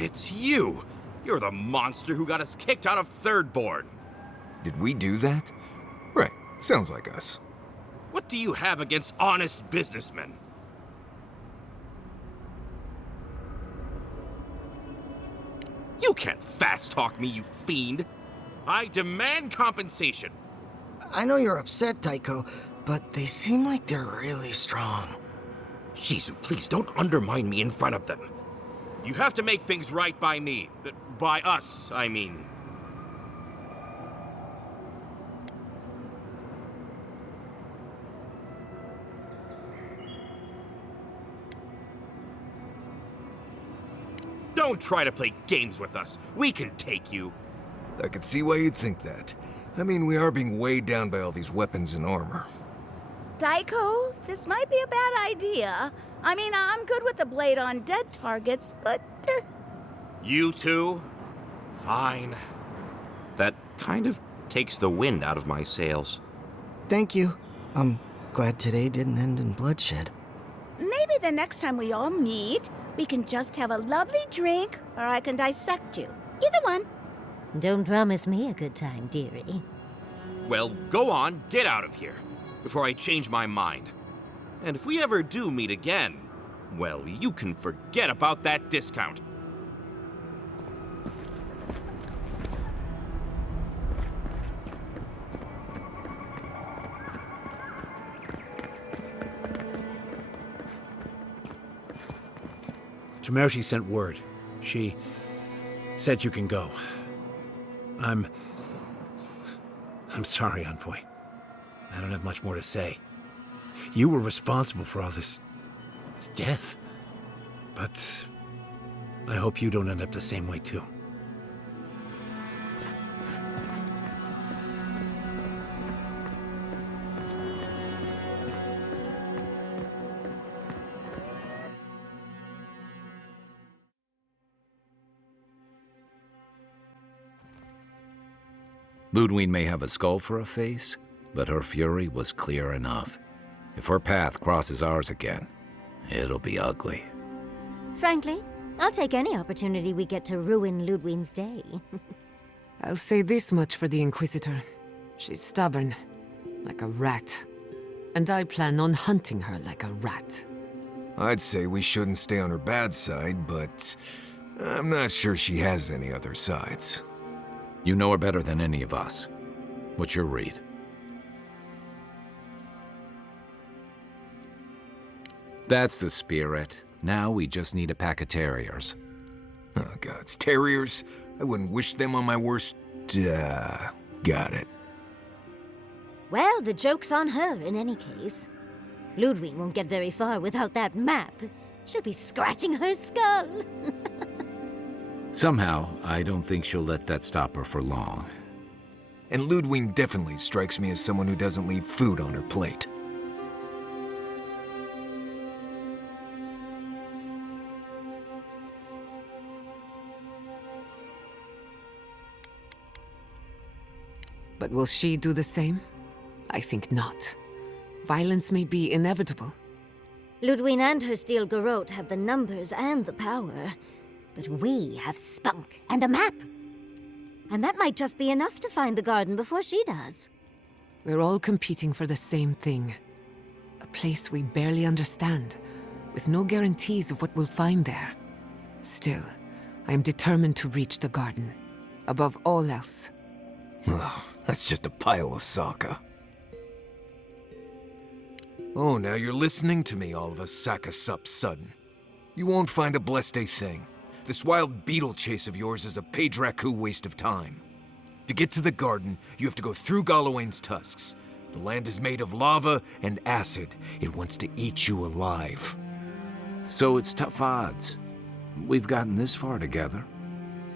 It's you! You're the monster who got us kicked out of Third Board. Did we do that? Right, sounds like us. What do you have against honest businessmen? You can't fast-talk me, you fiend! I demand compensation! I know you're upset, Tycho, but they seem like they're really strong. Shizu, please don't undermine me in front of them. You have to make things right by me. By us, I mean. Don't try to play games with us. We can take you. I can see why you'd think that. I mean, we are being weighed down by all these weapons and armor. Tycho, this might be a bad idea. I mean, I'm good with the blade on dead targets, but... You too? Fine. That kind of takes the wind out of my sails. Thank you. I'm glad today didn't end in bloodshed. Maybe the next time we all meet, we can just have a lovely drink, or I can dissect you. Either one. Don't promise me a good time, dearie. Well, go on, get out of here, before I change my mind. And if we ever do meet again, well, you can forget about that discount. Temerity sent word. She said you can go. I'm sorry, Envoy. I don't have much more to say. You were responsible for all this death. But I hope you don't end up the same way, too. Ludwig may have a skull for a face, but her fury was clear enough. If her path crosses ours again, it'll be ugly. Frankly, I'll take any opportunity we get to ruin Ludwig's day. I'll say this much for the Inquisitor. She's stubborn, like a rat. And I plan on hunting her like a rat. I'd say we shouldn't stay on her bad side, but I'm not sure she has any other sides. You know her better than any of us. What's your read? That's the spirit. Now we just need a pack of terriers. Oh, gods, terriers? I wouldn't wish them on my worst... got it. Well, the joke's on her in any case. Ludwig won't get very far without that map. She'll be scratching her skull. Somehow, I don't think she'll let that stop her for long. And Ludwig definitely strikes me as someone who doesn't leave food on her plate. But will she do the same? I think not. Violence may be inevitable. Ludwig and her steel garrote have the numbers and the power. But we have spunk and a map. And that might just be enough to find the garden before she does. We're all competing for the same thing. A place we barely understand, with no guarantees of what we'll find there. Still, I am determined to reach the garden, above all else. Ugh, that's just a pile of Sokka. Oh, now you're listening to me, all of a Sokka sup sudden. You won't find a blessed a thing. This wild beetle chase of yours is a Page-Raku waste of time. To get to the garden, you have to go through Galawain's tusks. The land is made of lava and acid. It wants to eat you alive. So it's tough odds. We've gotten this far together.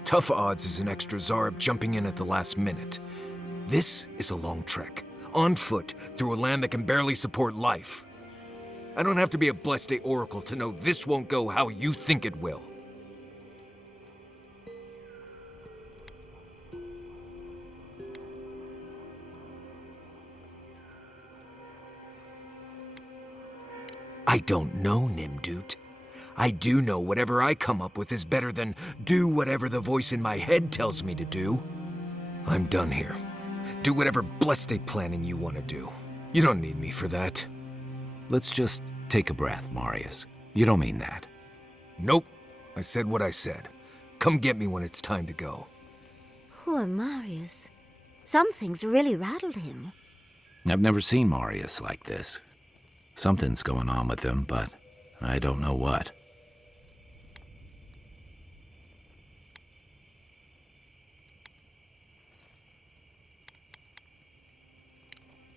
Tough odds is an extra Zarb jumping in at the last minute. This is a long trek, on foot, through a land that can barely support life. I don't have to be a blessed a oracle to know this won't go how you think it will. I don't know, Nimdut. I do know whatever I come up with is better than do whatever the voice in my head tells me to do. I'm done here. Do whatever blessed planning you want to do. You don't need me for that. Let's just take a breath, Marius. You don't mean that. Nope. I said what I said. Come get me when it's time to go. Poor Marius. Something's really rattled him. I've never seen Marius like this. Something's going on with him, but I don't know what.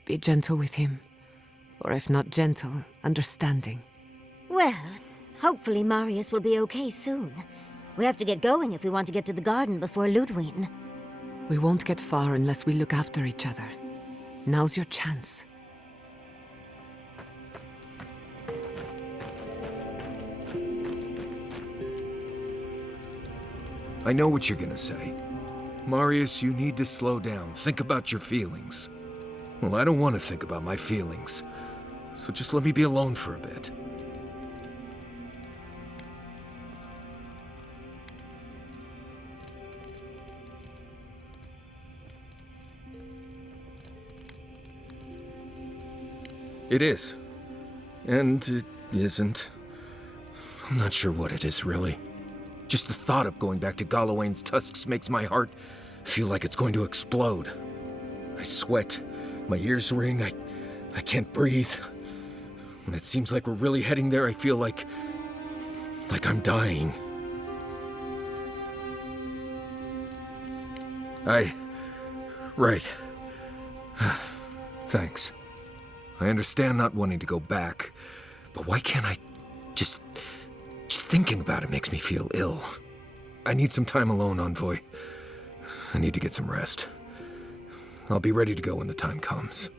Be gentle with him. Or if not gentle, understanding. Well, hopefully Marius will be okay soon. We have to get going if we want to get to the garden before Ludwig. We won't get far unless we look after each other. Now's your chance. I know what you're gonna say. Marius, you need to slow down. Think about your feelings. Well, I don't want to think about my feelings. So just let me be alone for a bit. It is. And it isn't. I'm not sure what it is, really. Just the thought of going back to Galawain's tusks makes my heart feel like it's going to explode. I sweat. My ears ring. I can't breathe. When it seems like we're really heading there, I feel like I'm dying. Right. Thanks. I understand not wanting to go back, but why can't I just thinking about it makes me feel ill. I need some time alone, Envoy. I need to get some rest. I'll be ready to go when the time comes.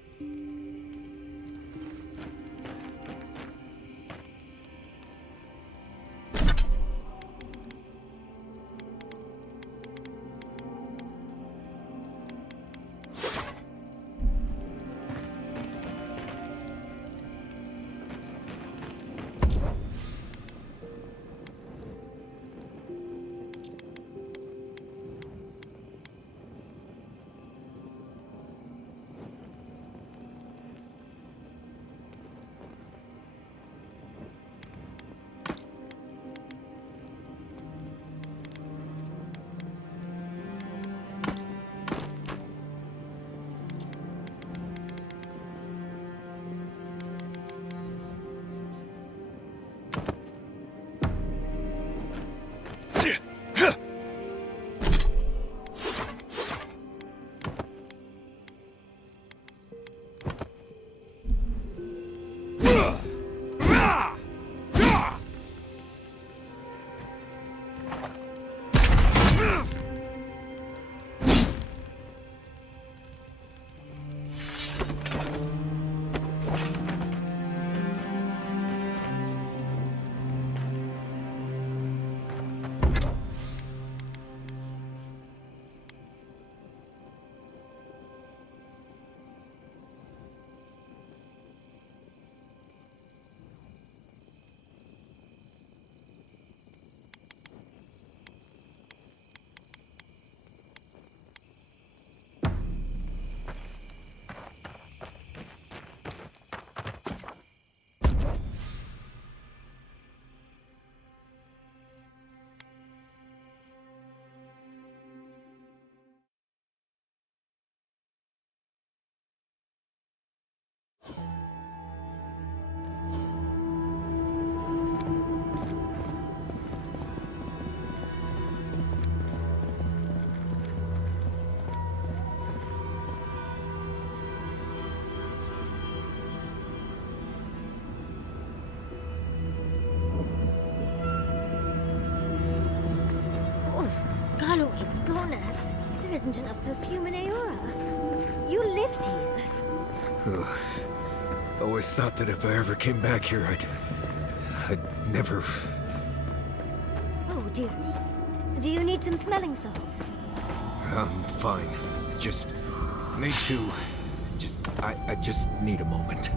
Galoin's gonads. There isn't enough perfume in Aora. You lived here. Always thought that if I ever came back here, I'd never... Oh, dear. Do you need some smelling salts? I'm fine. Just need to... I just need a moment.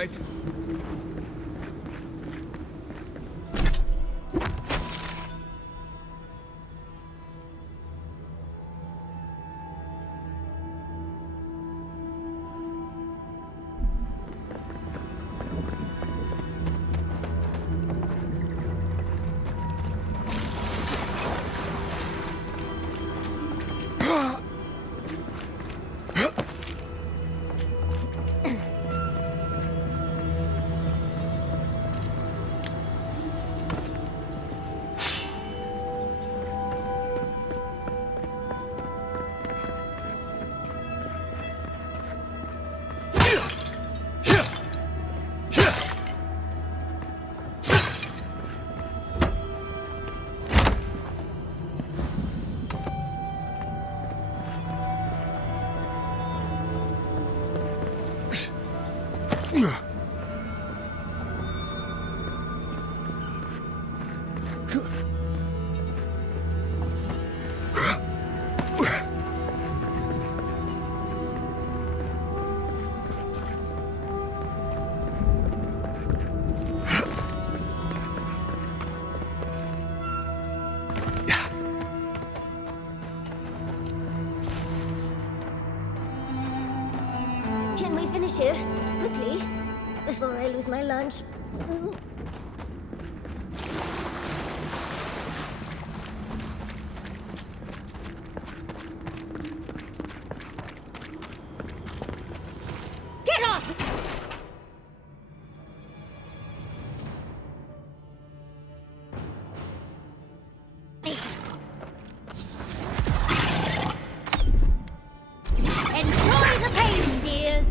right? Can we finish here? Quickly. Before I lose my lunch. Get off! Enjoy the pain, dear.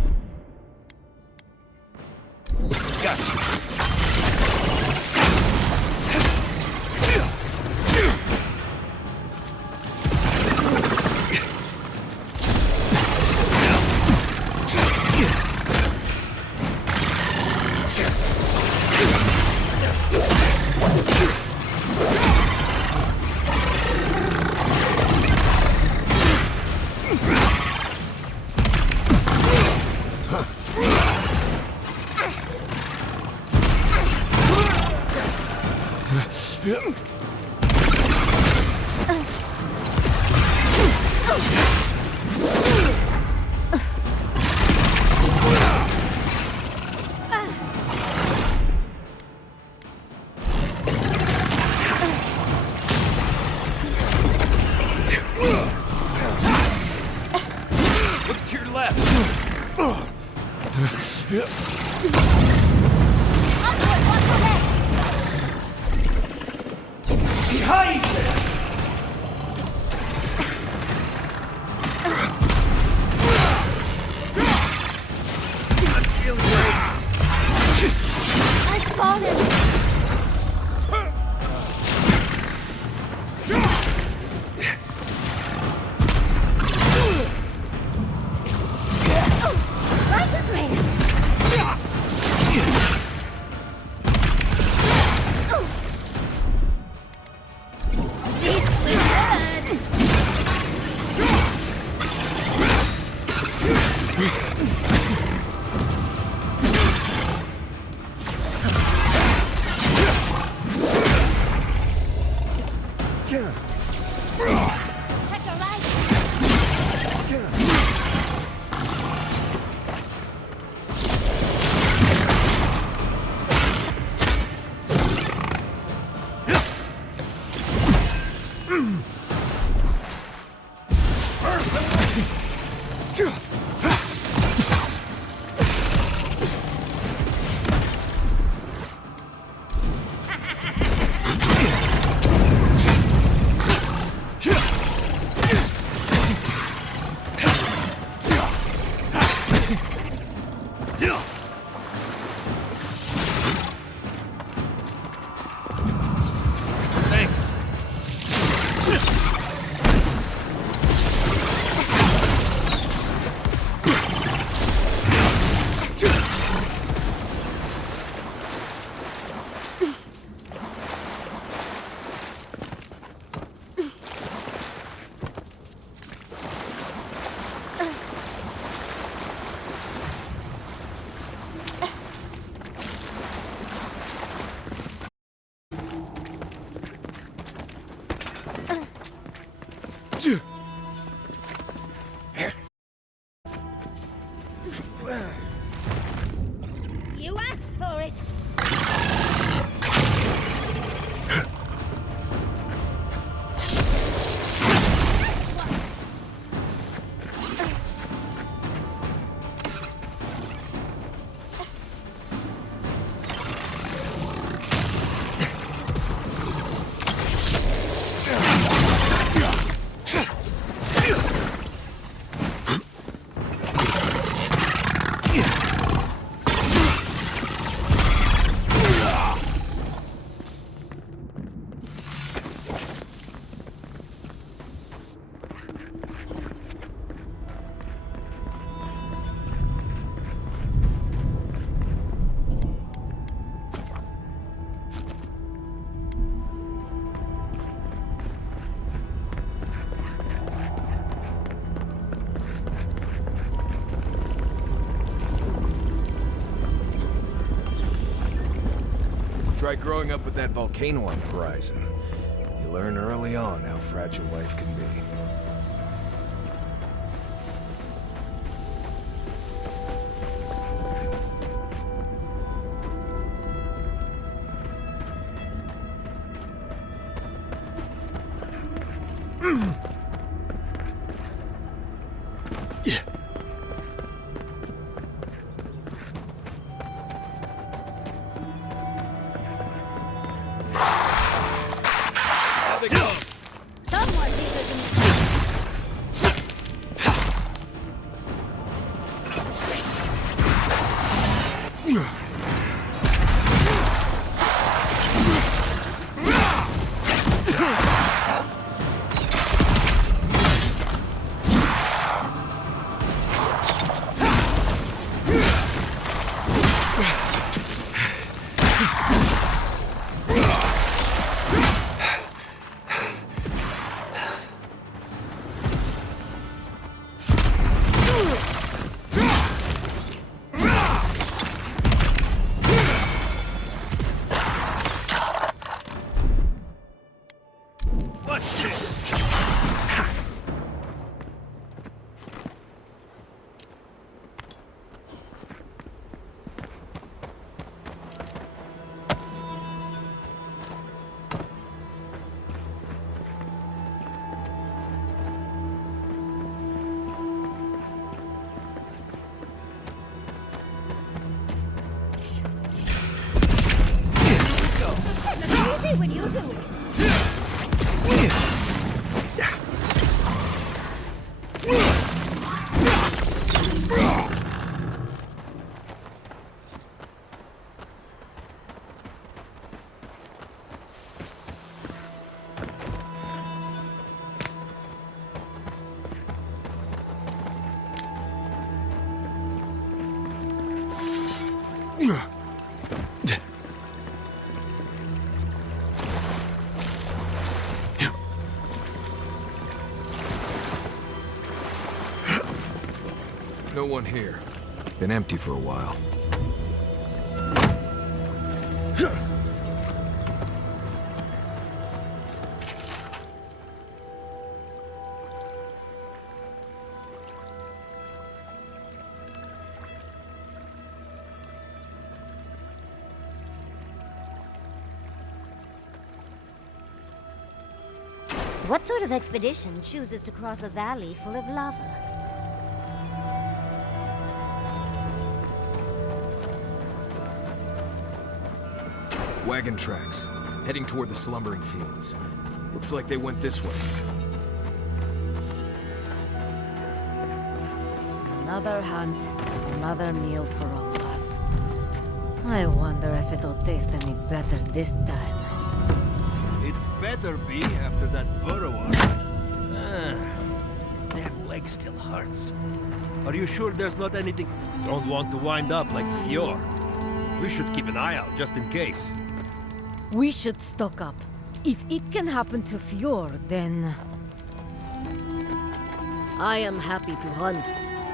Thanks. You asked for it! Try growing up with that volcano on the horizon. You learn early on how fragile life can be. Someone needed when you do it. No one here. Been empty for a while. What sort of expedition chooses to cross a valley full of lava? Wagon tracks, heading toward the slumbering fields. Looks like they went this way. Another hunt, another meal for all of us. I wonder if it'll taste any better this time. It better be after that burrower. That leg still hurts. Are you sure there's not anything? Don't want to wind up like Fjord. We should keep an eye out just in case. We should stock up. If it can happen to Fjord, then... I am happy to hunt.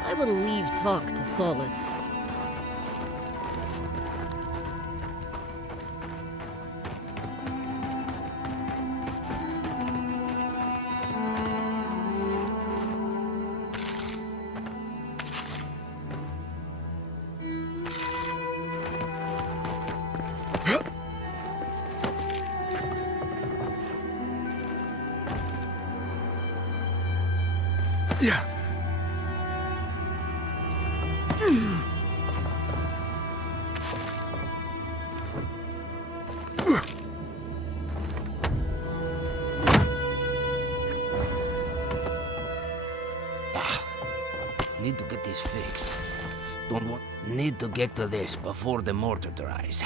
I will leave talk to Solace. Need to get this fixed. Don't want... Need to get to this before the mortar dries.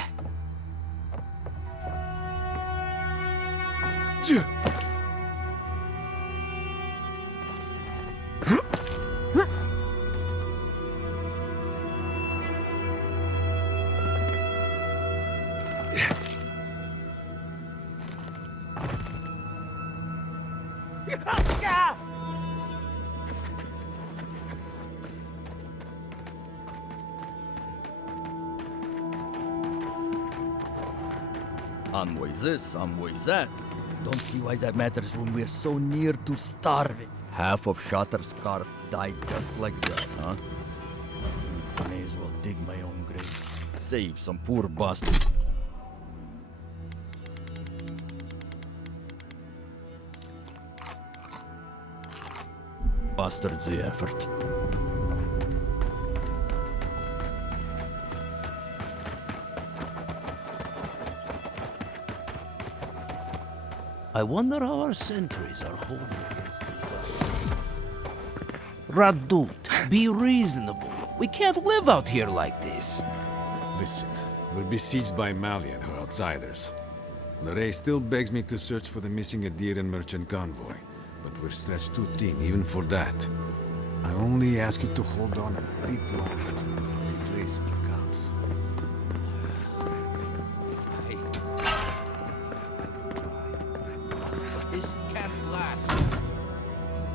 Some way this, some way that. Don't see why that matters when we're so near to starving. Half of Shatterscarf died just like that, huh? May as well dig my own grave. Save some poor bastard. Bastard's the effort. I wonder how our sentries are holding against this. Radut, be reasonable. We can't live out here like this. Listen, we're besieged by Malia and her outsiders. Lorraine still begs me to search for the missing Adiran merchant convoy, but we're stretched too thin even for that. I only ask you to hold on a bit longer until a replacement comes. This can't last.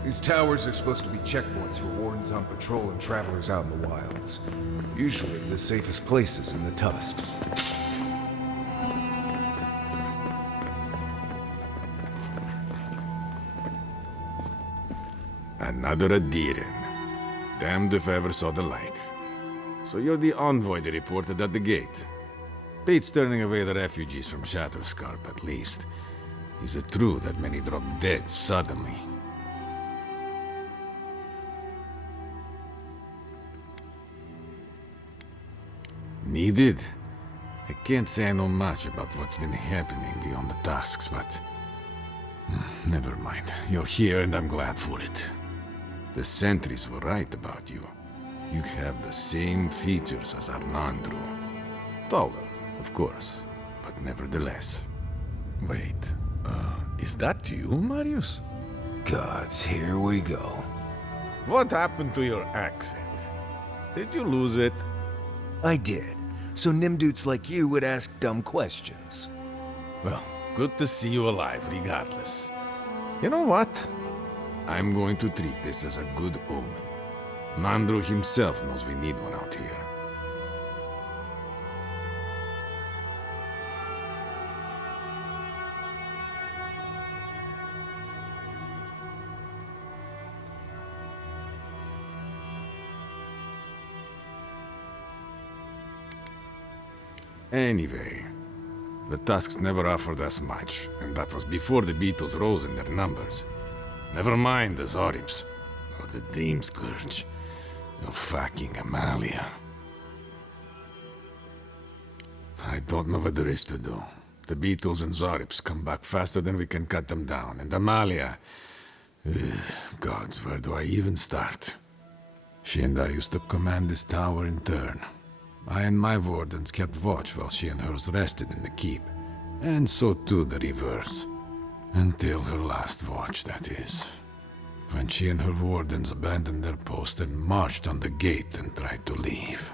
These towers are supposed to be checkpoints for wardens on patrol and travelers out in the wilds. Usually the safest places in the tusks. Another Adiran. Damned if I ever saw the like. So you're the envoy they reported at the gate. Bates turning away the refugees from Shatterscarp, at least. Is it true that many drop dead suddenly? Needed? I can't say I know much about what's been happening beyond the tasks, but... never mind. You're here and I'm glad for it. The sentries were right about you. You have the same features as Arnandru. Taller, of course, but nevertheless. Wait, is that you, Marius? Gods, here we go. What happened to your accent? Did you lose it? I did. So Nimdudes like you would ask dumb questions. Well, good to see you alive, regardless. You know what? I'm going to treat this as a good omen. Nandru himself knows we need one out here. Anyway, the Tusks never offered us much, and that was before the Beetles rose in their numbers. Never mind the Zorips, or the Dream Scourge, or fucking Amalia. I don't know what there is to do. The Beetles and Zorips come back faster than we can cut them down, and Amalia... gods, where do I even start? She and I used to command this tower in turn. I and my wardens kept watch while she and hers rested in the keep, and so too the reverse. Until her last watch, that is. When she and her wardens abandoned their post and marched on the gate and tried to leave.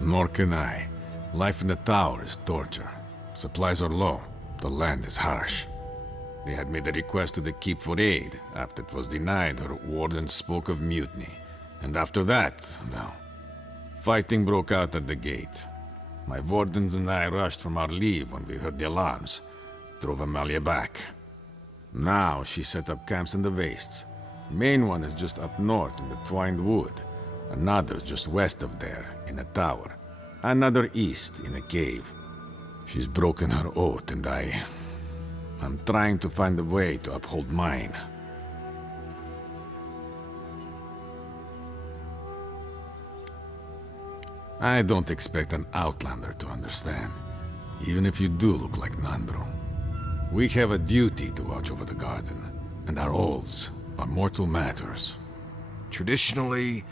Nor can I. Life in the tower is torture. Supplies are low. The land is harsh. They had made a request to the keep for aid. After it was denied, her wardens spoke of mutiny. And after that, well... fighting broke out at the gate. My wardens and I rushed from our leave when we heard the alarms. Drove Amalia back. Now she set up camps in the wastes. Main one is just up north in the Twined Wood. Another just west of there, in a tower. Another east, in a cave. She's broken her oath, and I'm trying to find a way to uphold mine. I don't expect an outlander to understand, even if you do look like Nandro. We have a duty to watch over the garden, and our oaths are mortal matters. Traditionally,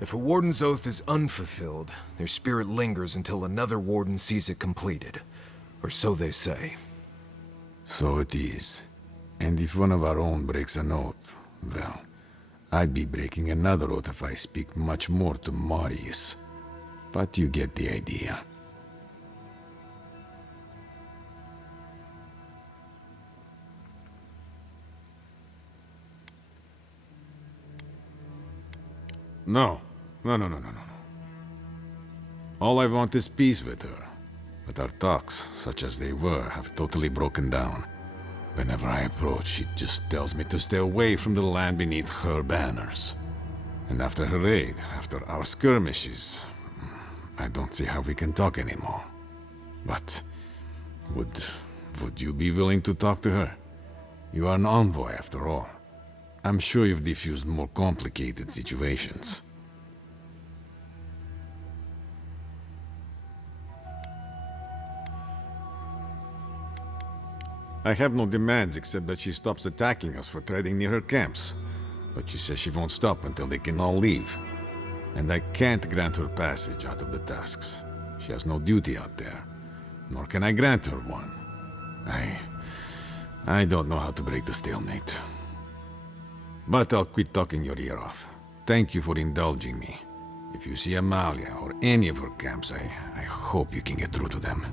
if a warden's oath is unfulfilled, their spirit lingers until another warden sees it completed. Or so they say. So it is. And if one of our own breaks an oath, well, I'd be breaking another oath if I speak much more to Marius. But you get the idea. No. All I want is peace with her. But our talks, such as they were, have totally broken down. Whenever I approach, she just tells me to stay away from the land beneath her banners. And after her raid, after our skirmishes, I don't see how we can talk anymore. But would you be willing to talk to her? You are an envoy, after all. I'm sure you've diffused more complicated situations. I have no demands except that she stops attacking us for treading near her camps. But she says she won't stop until they can all leave. And I can't grant her passage out of the tasks. She has no duty out there. Nor can I grant her one. I don't know how to break the stalemate. But I'll quit talking your ear off. Thank you for indulging me. If you see Amalia or any of her camps, I hope you can get through to them.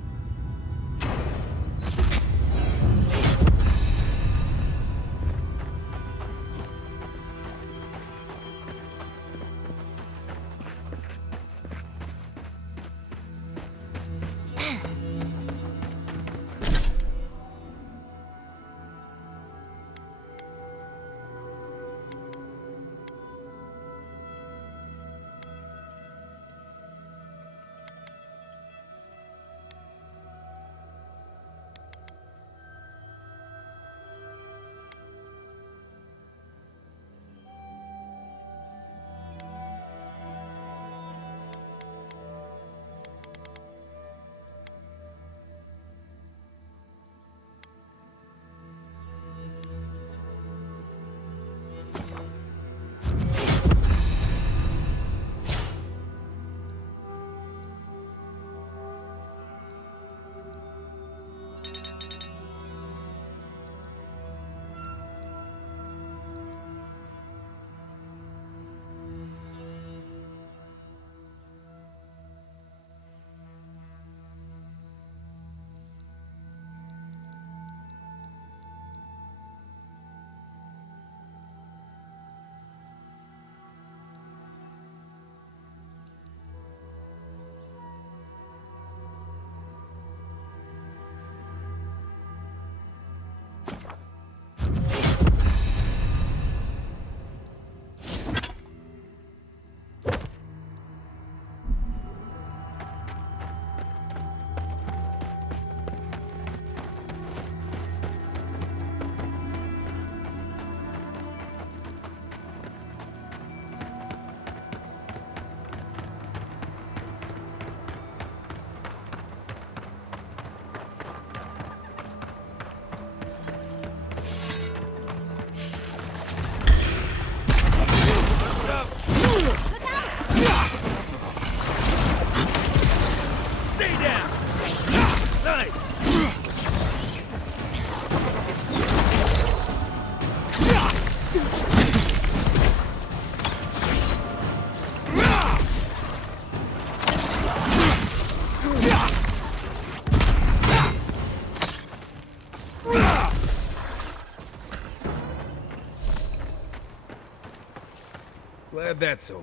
Glad that's over.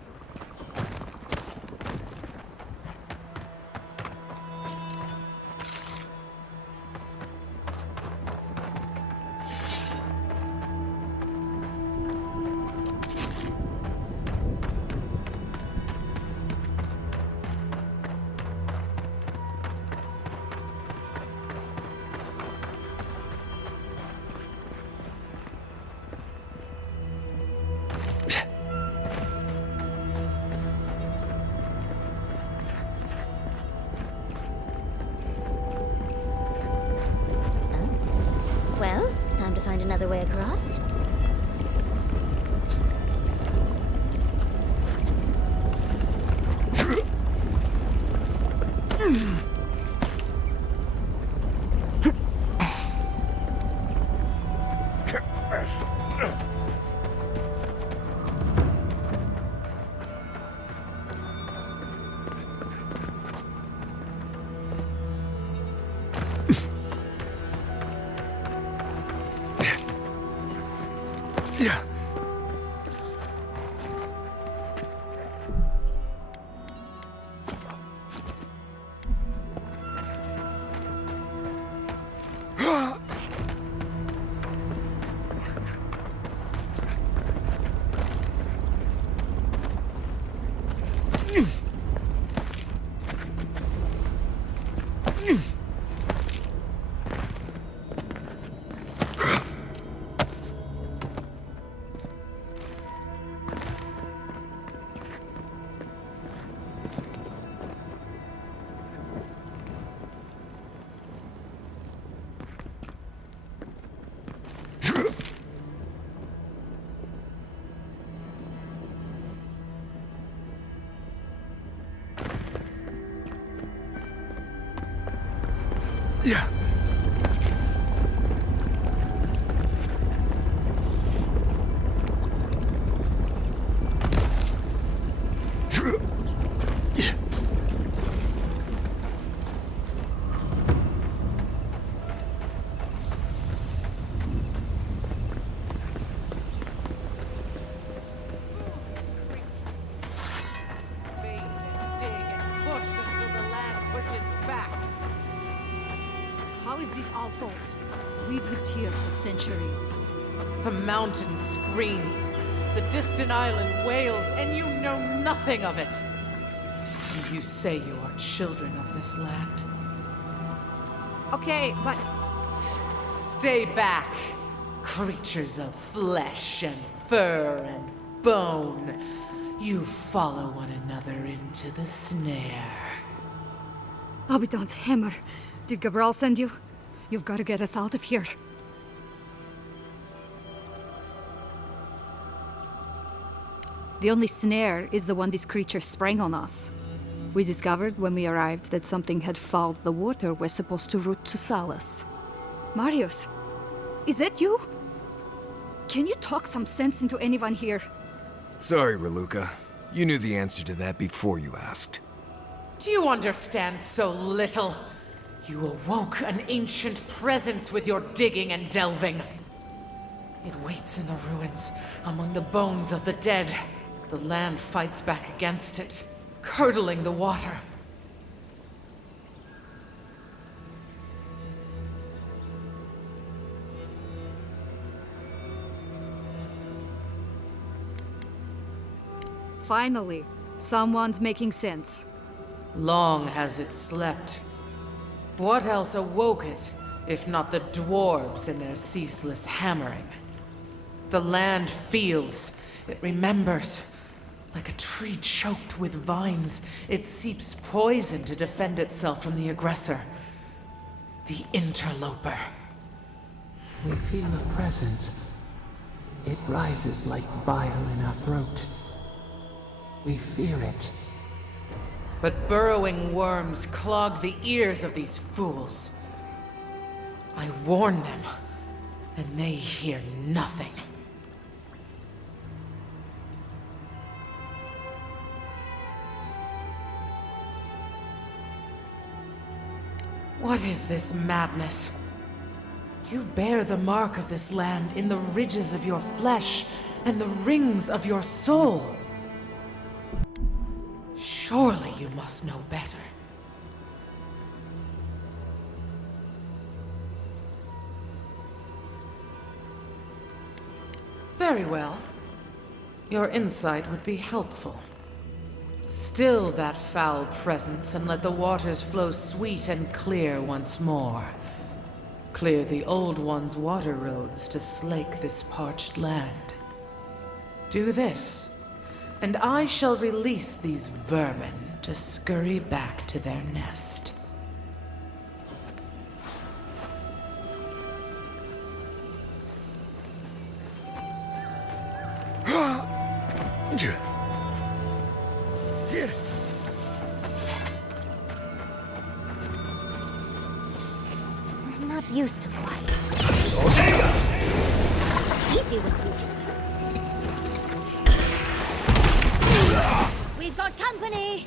another way across. Yeah. How is this our fault? We've lived here for centuries. The mountain screams, the distant island wails, and you know nothing of it. And you say you are children of this land. Okay, but... Stay back, creatures of flesh and fur and bone. You follow one another into the snare. Abaddon's hammer. Did Gabriel send you? You've got to get us out of here. The only snare is the one this creature sprang on us. We discovered when we arrived that something had fouled the water we're supposed to route to Salus. Marius, is that you? Can you talk some sense into anyone here? Sorry, Raluca. You knew the answer to that before you asked. Do you understand so little? You awoke an ancient presence with your digging and delving. It waits in the ruins, among the bones of the dead. The land fights back against it, curdling the water. Finally, someone's making sense. Long has it slept. What else awoke it, if not the dwarves and their ceaseless hammering? The land feels, it remembers. Like a tree choked with vines, it seeps poison to defend itself from the aggressor. The interloper. We feel a presence. It rises like bile in our throat. We fear it. But burrowing worms clog the ears of these fools. I warn them, and they hear nothing. What is this madness? You bear the mark of this land in the ridges of your flesh and the rings of your soul. Surely you must know better. Very well. Your insight would be helpful. Still that foul presence and let the waters flow sweet and clear once more. Clear the old one's water roads to slake this parched land. Do this, and I shall release these vermin to scurry back to their nest. I'm not used to quiet. Easy with you two. We've got company!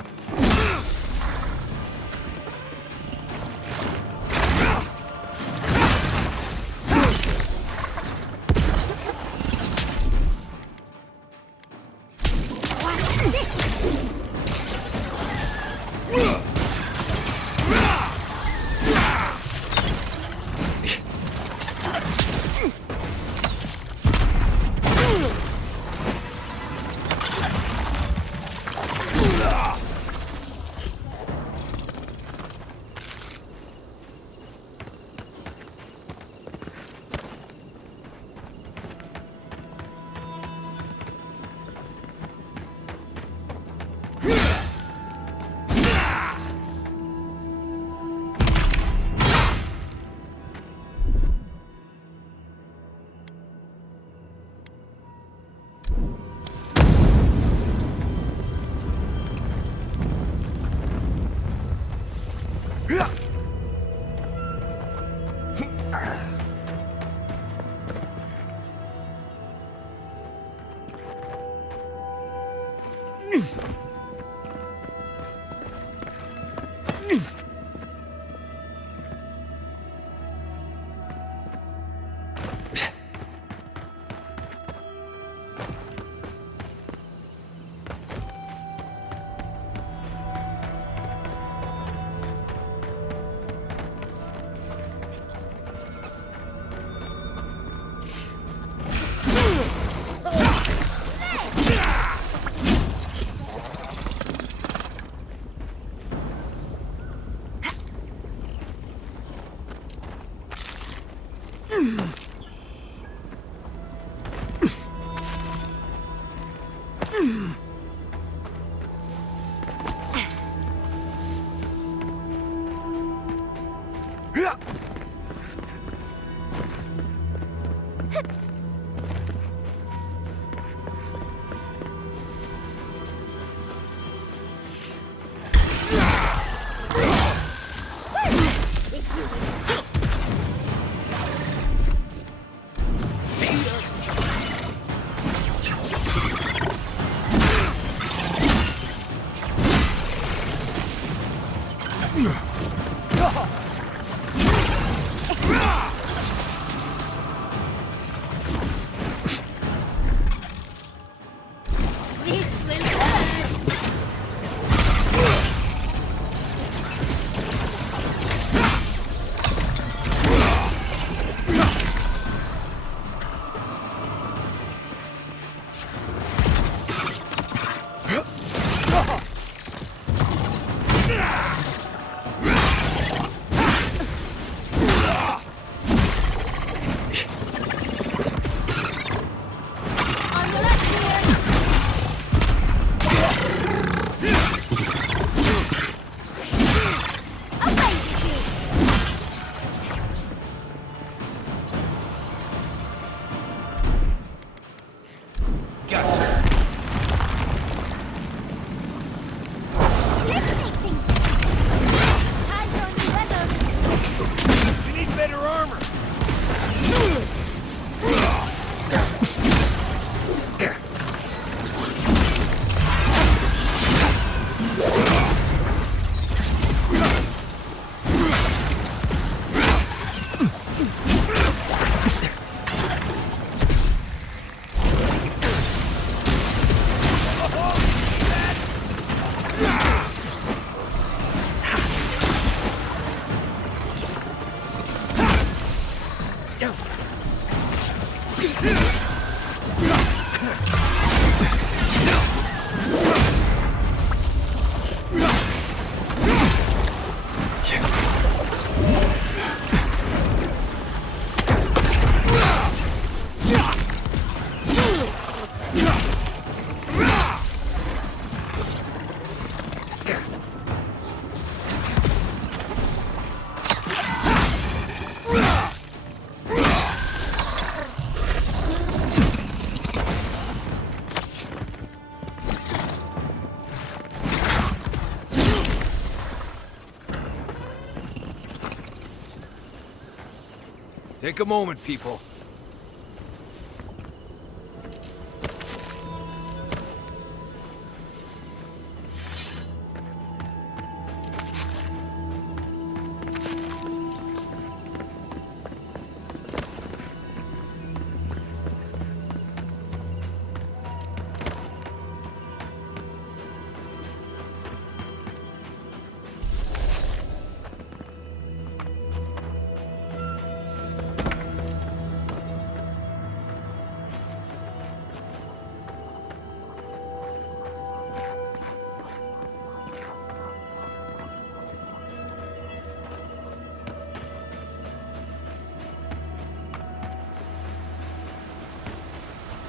Take a moment, people.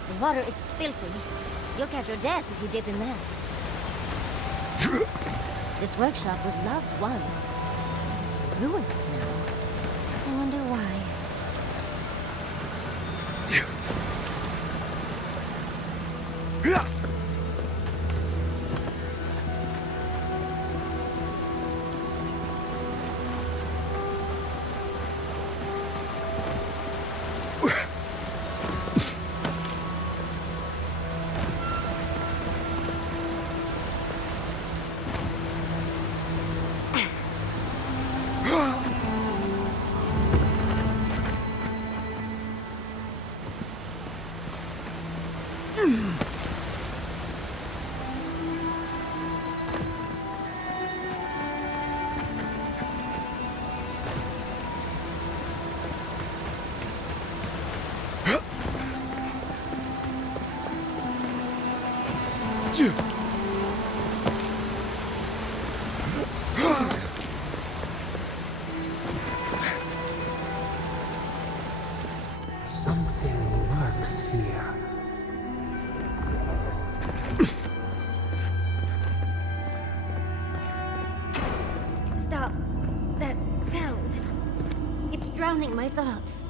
The water is filthy. You'll catch your death if you dip in that. This workshop was loved once. It's ruined now. I wonder why. Something lurks here. Stop. That sound. It's drowning my thoughts.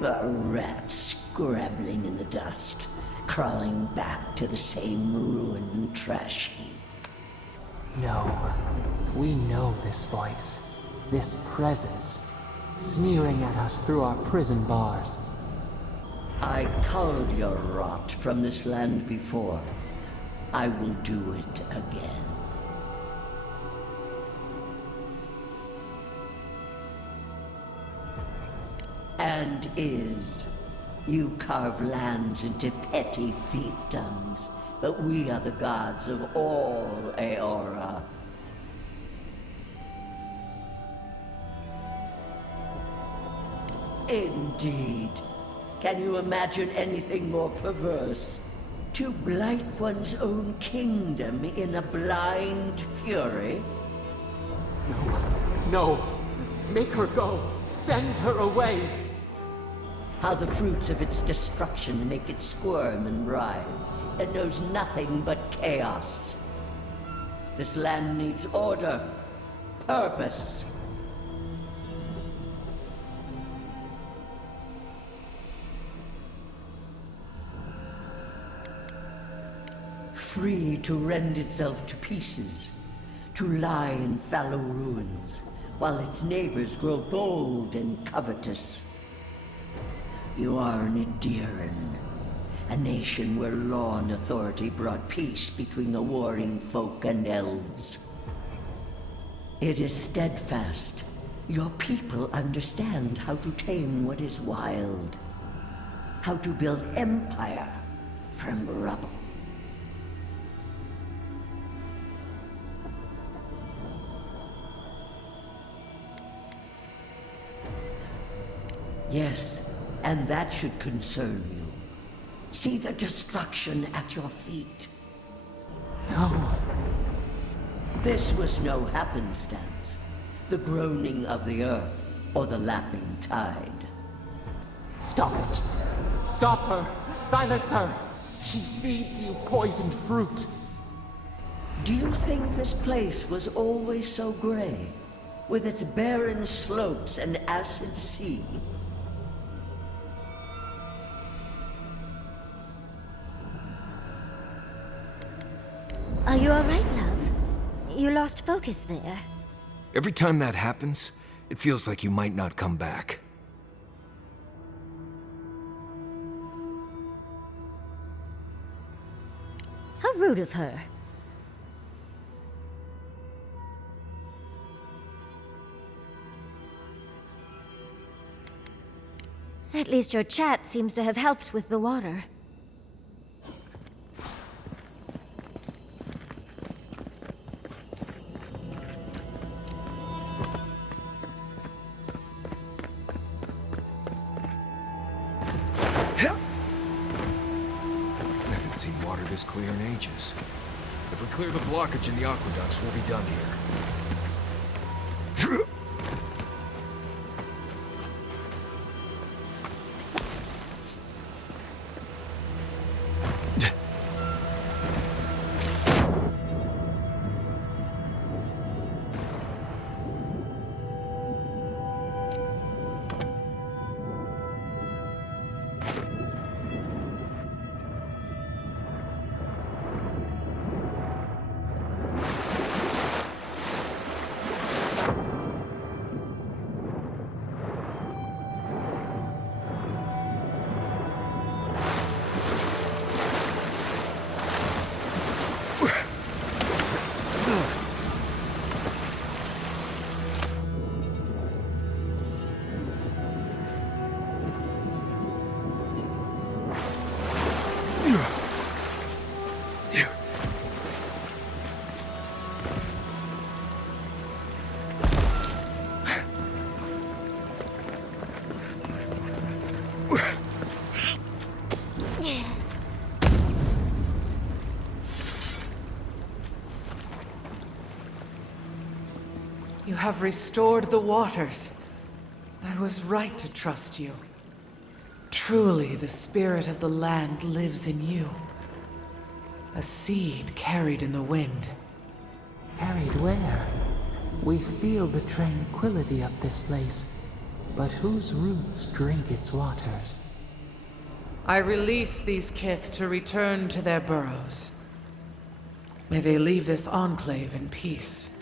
A rat scrabbling in the dust, crawling back to the same ruined trash heap. No, we know this voice, this presence, sneering at us through our prison bars. I culled your rot from this land before. I will do it again. And you carve lands into petty fiefdoms, but we are the gods of all Aora. Indeed. Can you imagine anything more perverse? To blight one's own kingdom in a blind fury? No. Make her go. Send her away. How the fruits of its destruction make it squirm and writhe. It knows nothing but chaos. This land needs order, purpose. Free to rend itself to pieces, to lie in fallow ruins, while its neighbors grow bold and covetous. You are an Ediran, a nation where law and authority brought peace between the warring folk and elves. It is steadfast. Your people understand how to tame what is wild, how to build empire from rubble. Yes, And that should concern you. See the destruction at your feet. No. This was no happenstance. The groaning of the earth, or the lapping tide. Stop it. Stop her. Silence her. She feeds you poisoned fruit. Do you think this place was always so gray, with its barren slopes and acid sea? Are you alright, love? You lost focus there. Every time that happens, it feels like you might not come back. How rude of her. At least your chat seems to have helped with the water. I haven't seen water this clear in ages. If we clear the blockage in the aqueducts, we'll be done here. You have restored the waters. I was right to trust you. Truly, the spirit of the land lives in you. A seed carried in the wind. Carried where? We feel the tranquility of this place, but whose roots drink its waters? I release these kith to return to their burrows. May they leave this enclave in peace.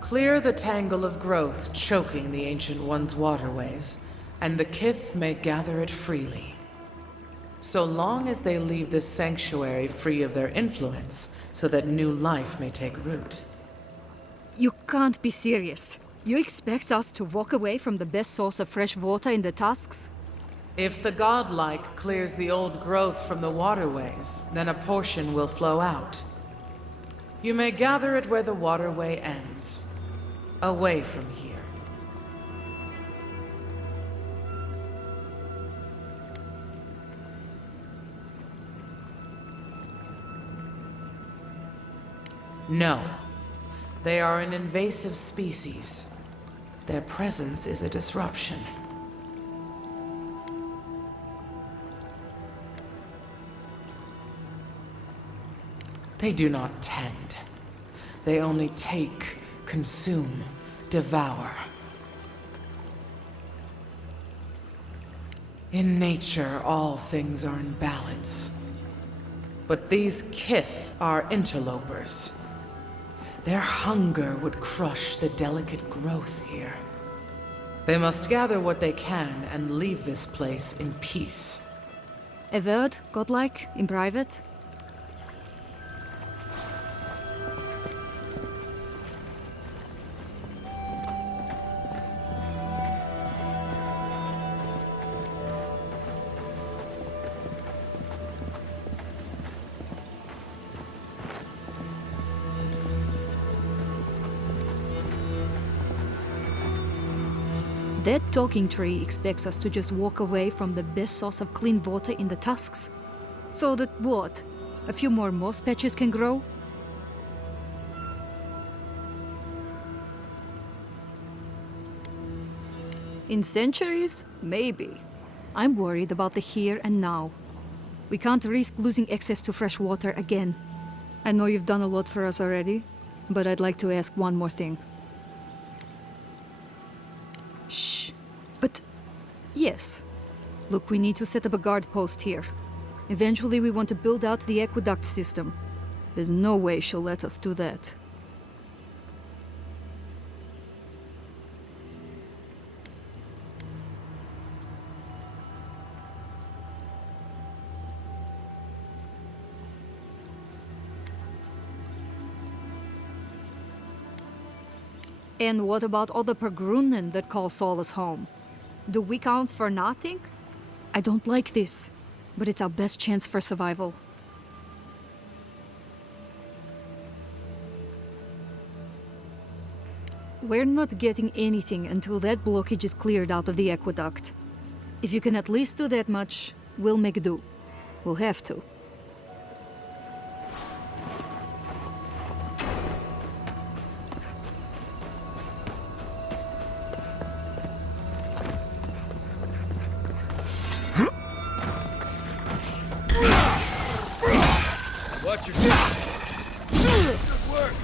Clear the tangle of growth choking the Ancient One's waterways, and the kith may gather it freely. So long as they leave this sanctuary free of their influence, so that new life may take root. You can't be serious. You expect us to walk away from the best source of fresh water in the Tusks? If the godlike clears the old growth from the waterways, then a portion will flow out. You may gather it where the waterway ends. Away from here. No. They are an invasive species. Their presence is a disruption. They do not tend. They only take, consume, devour. In nature, all things are in balance. But these kith are interlopers. Their hunger would crush the delicate growth here. They must gather what they can and leave this place in peace. Avowed, godlike, in private? That talking tree expects us to just walk away from the best source of clean water in the tusks? So that what? A few more moss patches can grow? In centuries? Maybe. I'm worried about the here and now. We can't risk losing access to fresh water again. I know you've done a lot for us already, but I'd like to ask one more thing. Shh. But... yes. Look, we need to set up a guard post here. Eventually we want to build out the aqueduct system. There's no way she'll let us do that. And what about all the Pergrunen that call Solace home? Do we count for nothing? I don't like this, but it's our best chance for survival. We're not getting anything until that blockage is cleared out of the aqueduct. If you can at least do that much, we'll make do. We'll have to. Watch your step. Good work.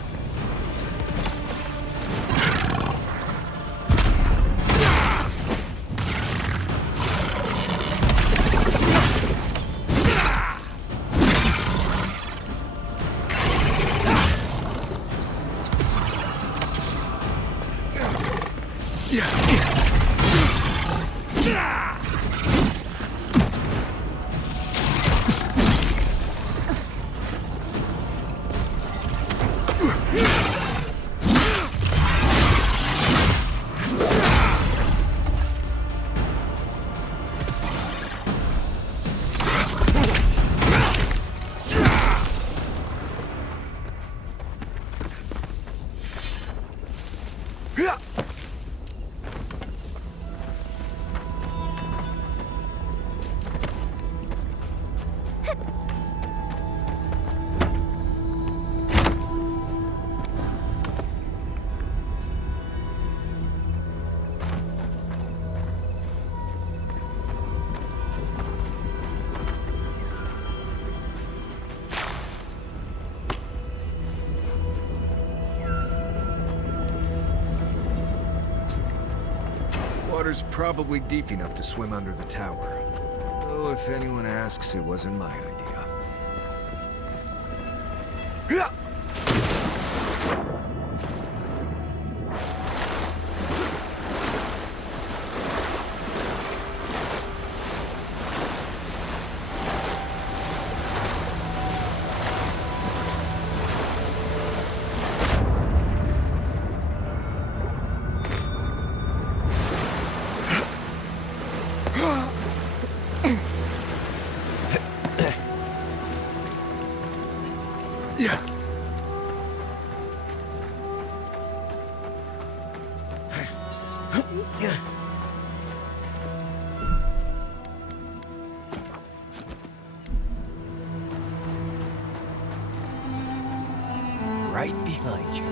Water's probably deep enough to swim under the tower. Though if anyone asks, it wasn't my idea. Right behind you.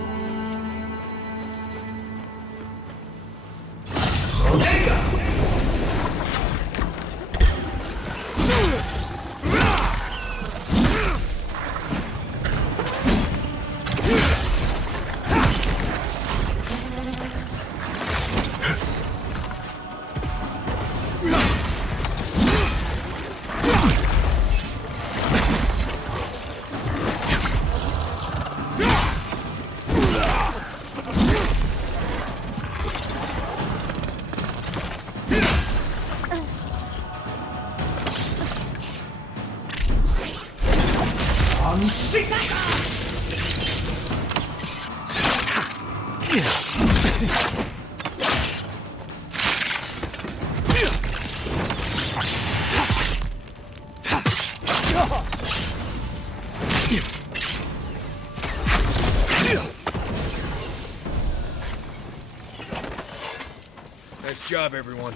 job, everyone.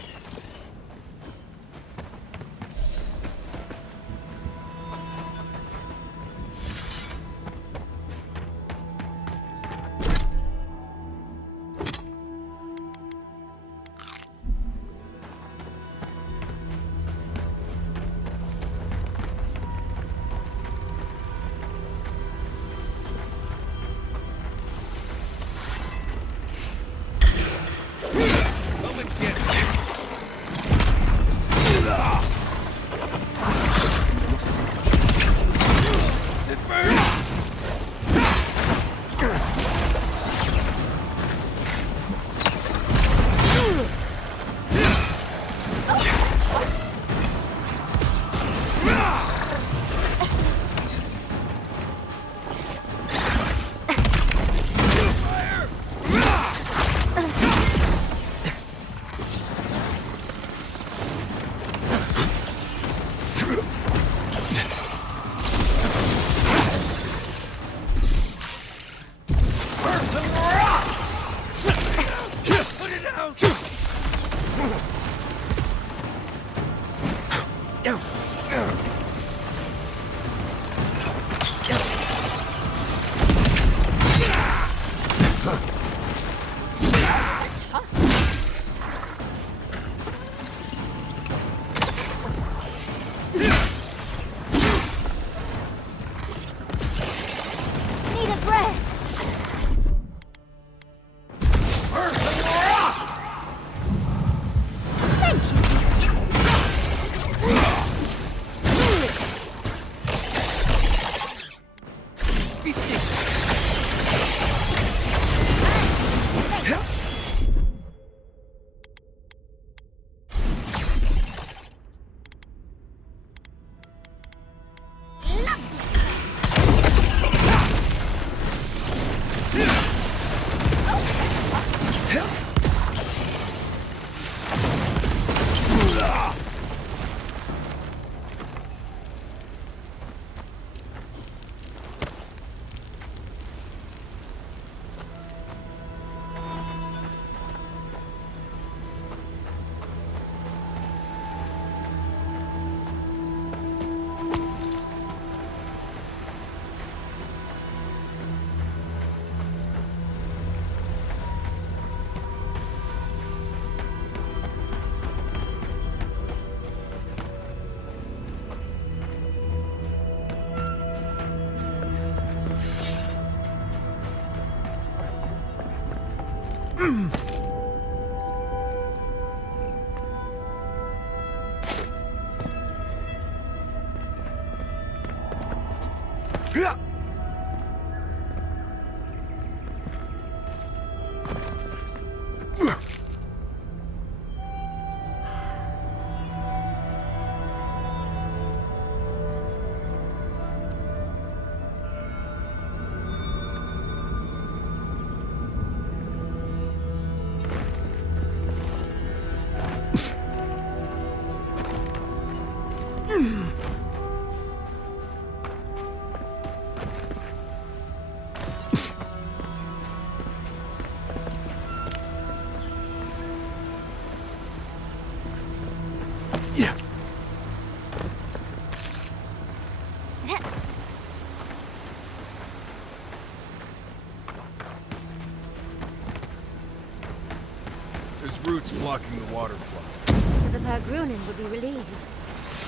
Roots blocking the water flow. The Pargrunin would be relieved.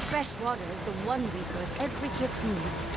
Fresh water is the one resource every kip needs.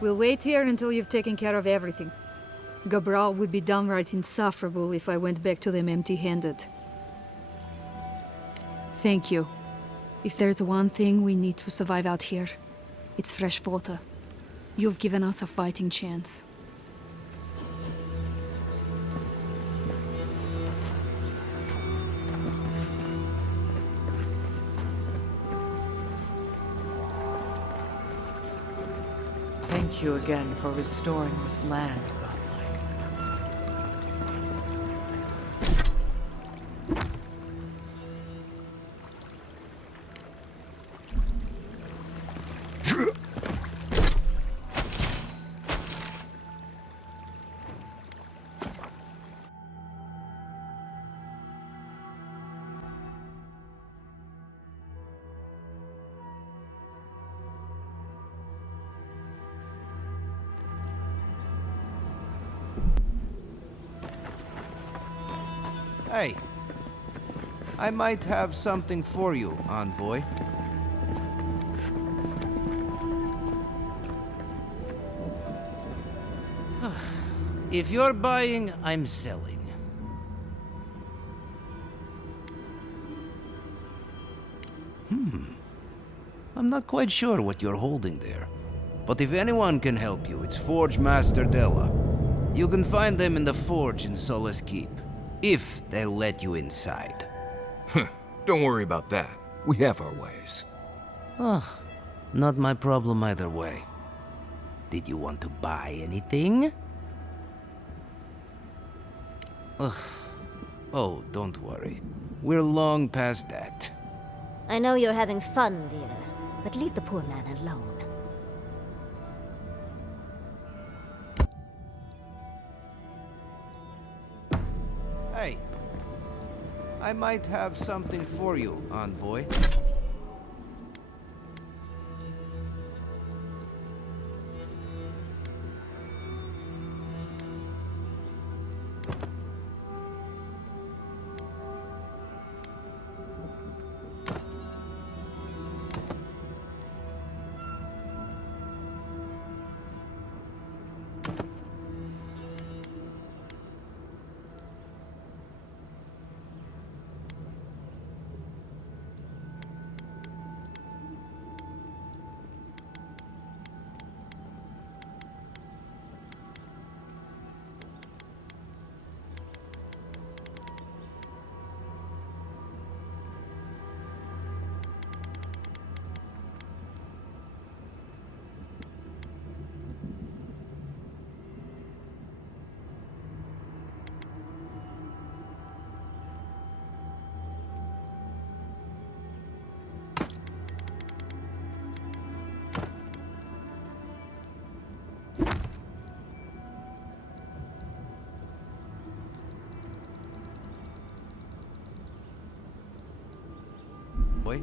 We'll wait here until you've taken care of everything. Gabral would be downright insufferable if I went back to them empty-handed. Thank you. If there's one thing we need to survive out here, it's fresh water. You've given us a fighting chance. Thank you again for restoring this land, Godlike. Hey, I might have something for you, envoy. If you're buying, I'm selling. I'm not quite sure what you're holding there. But if anyone can help you, it's Forge Master Della. You can find them in the forge in Solace Keep. If they'll let you inside. Don't worry about that. We have our ways. Oh, not my problem either way. Did you want to buy anything? Ugh. Oh, don't worry. We're long past that. I know you're having fun, dear, but leave the poor man alone. Hey, I might have something for you, envoy. Boy.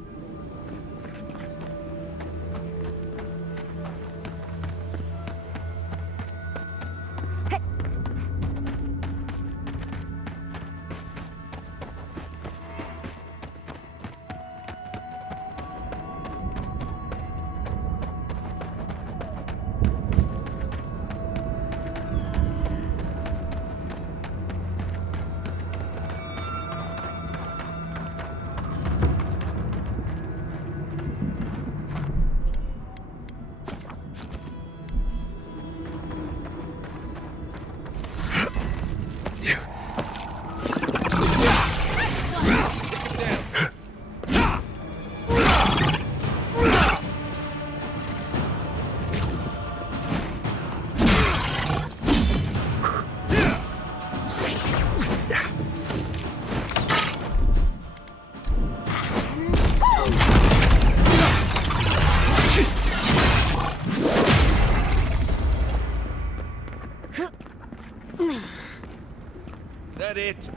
That it?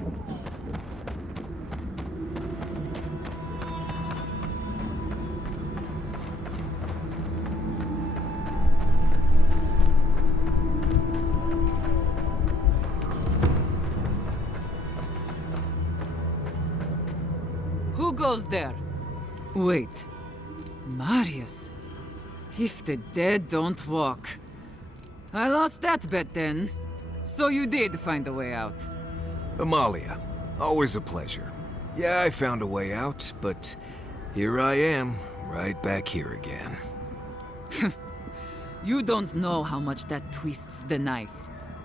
goes there? Wait. Marius. If the dead don't walk. I lost that bet then. So you did find a way out. Amalia, always a pleasure. Yeah, I found a way out, but here I am, right back here again. You don't know how much that twists the knife.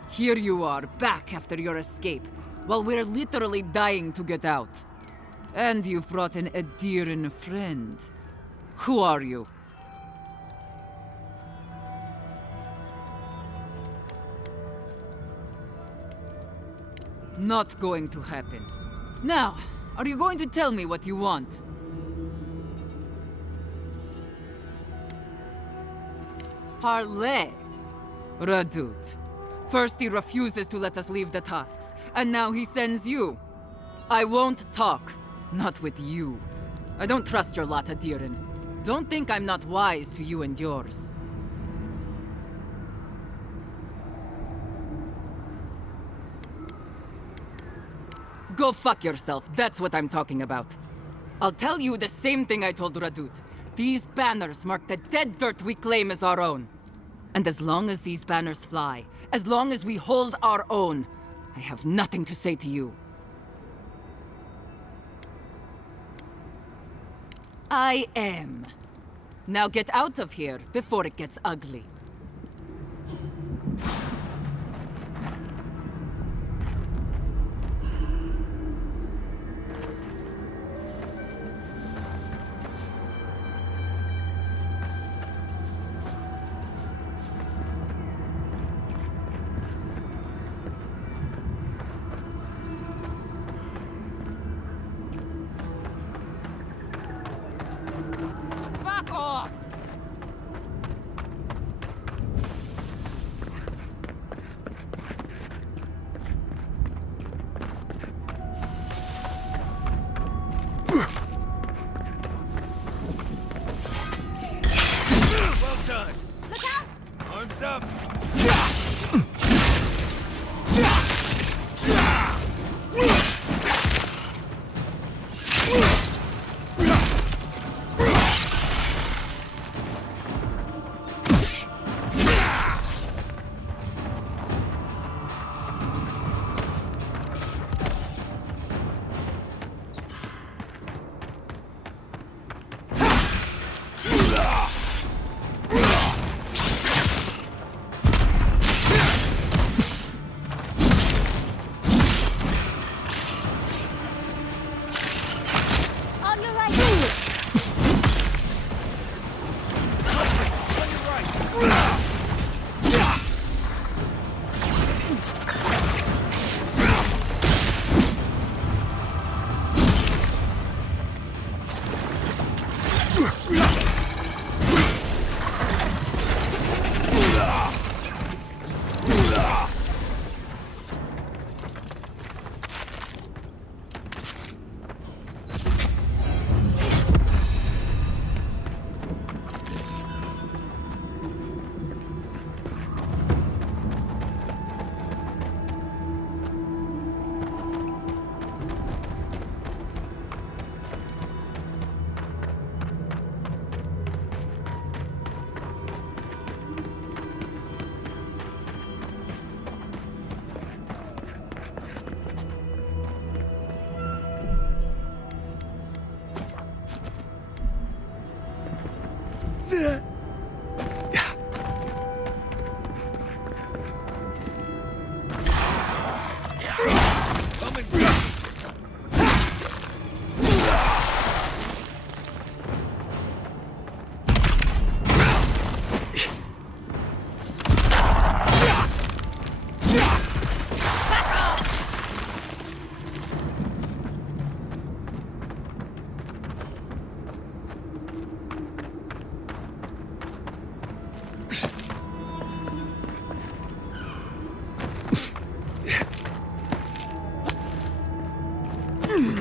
Here you are, back after your escape, while we're literally dying to get out. And you've brought in a dear friend. Who are you? Not going to happen. Now, are you going to tell me what you want? Parley. Radut. First he refuses to let us leave the tusks, and now he sends you. I won't talk. Not with you. I don't trust your lot, Adirin. Don't think I'm not wise to you and yours. Go fuck yourself, that's what I'm talking about. I'll tell you the same thing I told Radut. These banners mark the dead dirt we claim as our own. And as long as these banners fly, as long as we hold our own, I have nothing to say to you. I am. Now get out of here before it gets ugly.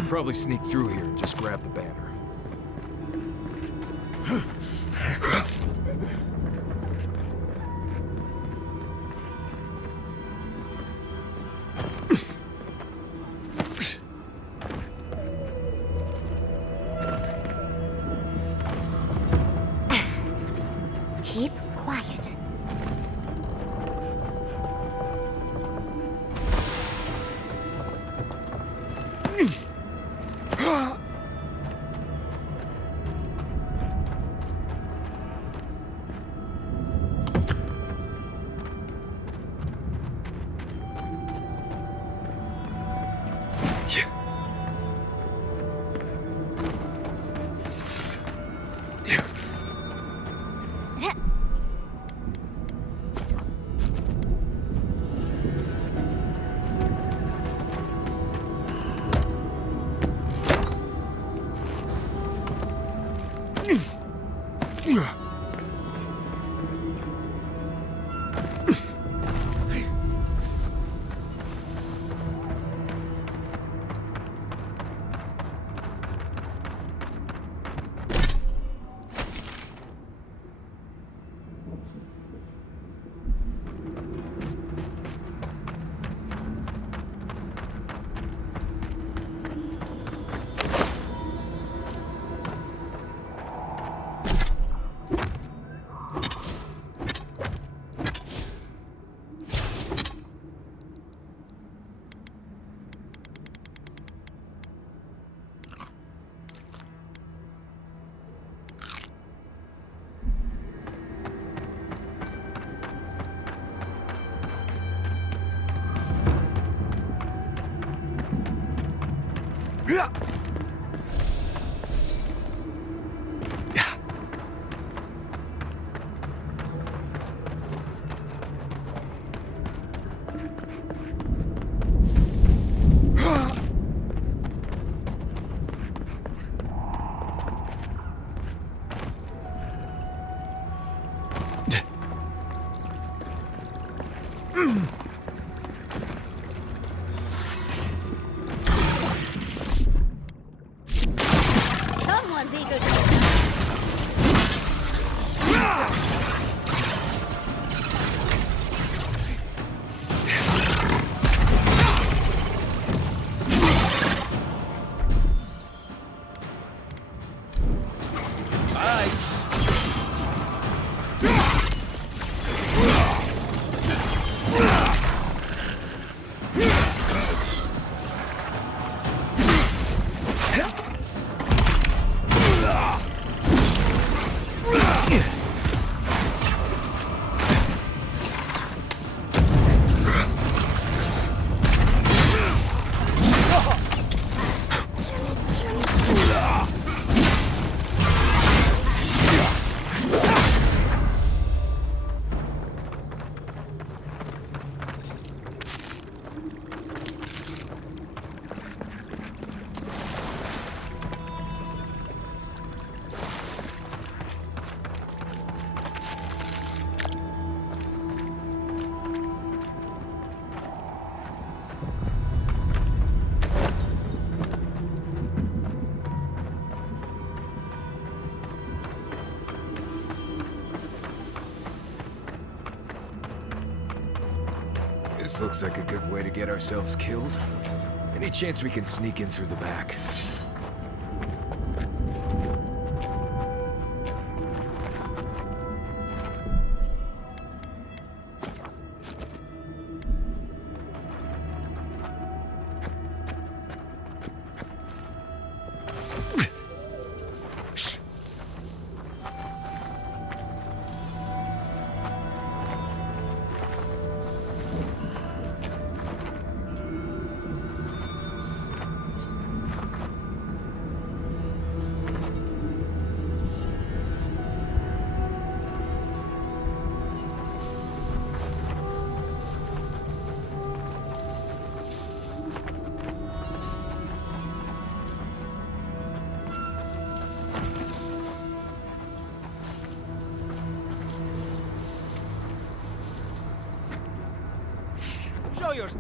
Probably sneak through here and just grab the banner. Keep quiet. Someone's eager to... This looks like a good way to get ourselves killed. Any chance we can sneak in through the back? Show yours.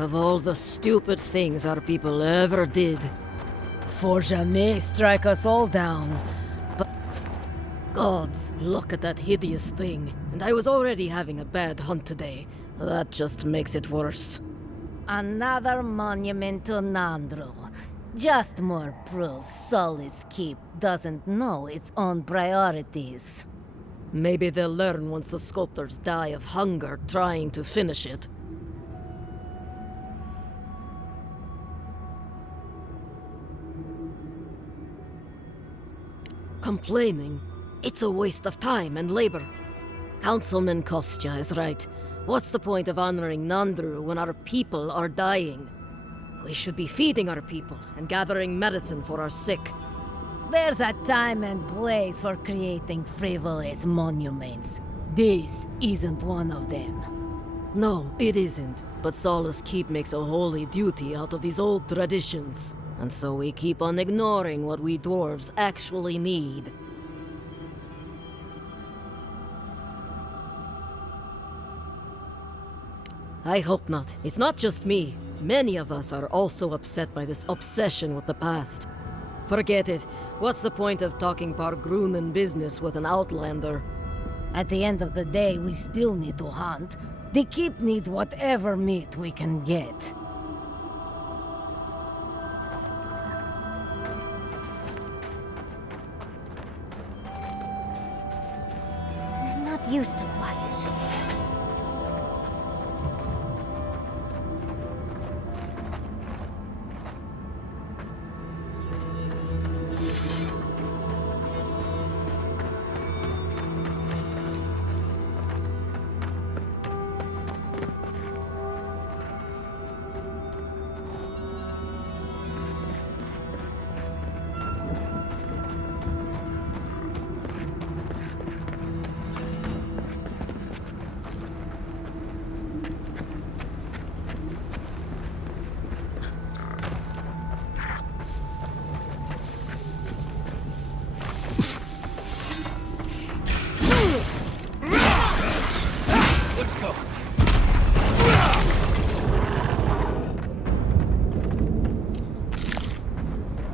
Of all the stupid things our people ever did, Forja may strike us all down, but... Gods, look at that hideous thing. And I was already having a bad hunt today. That just makes it worse. Another monument to Nandru. Just more proof Solace Keep doesn't know its own priorities. Maybe they'll learn once the sculptors die of hunger trying to finish it. Complaining? It's a waste of time and labor. Councilman Kostya is right. What's the point of honoring Nandru when our people are dying? We should be feeding our people and gathering medicine for our sick. There's a time and place for creating frivolous monuments. This isn't one of them. No, it isn't. But Solace Keep makes a holy duty out of these old traditions. And so we keep on ignoring what we dwarves actually need. I hope not. It's not just me. Many of us are also upset by this obsession with the past. Forget it. What's the point of talking Bargrunen business with an outlander? At the end of the day, we still need to hunt. The keep needs whatever meat we can get. I'm not used to quiet.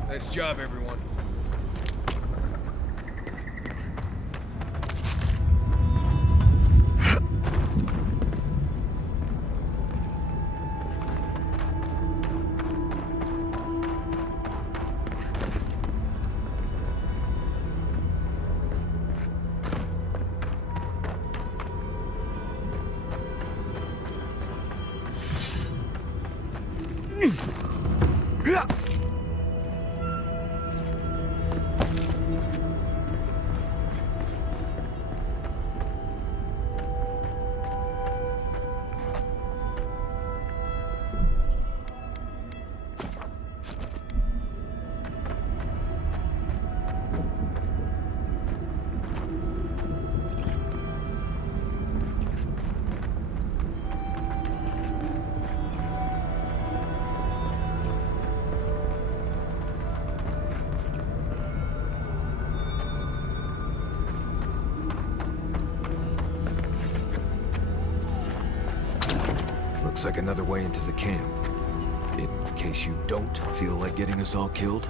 Nice job, everyone. Looks like another way into the camp. In case you don't feel like getting us all killed.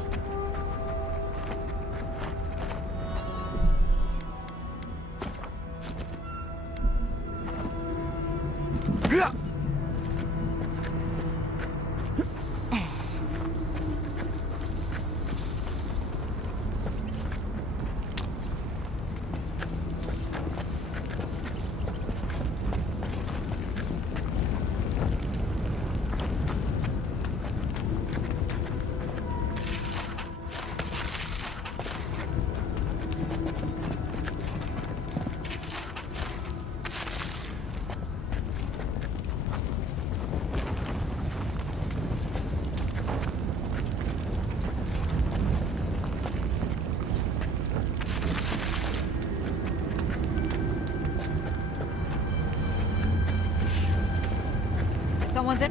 Someone there?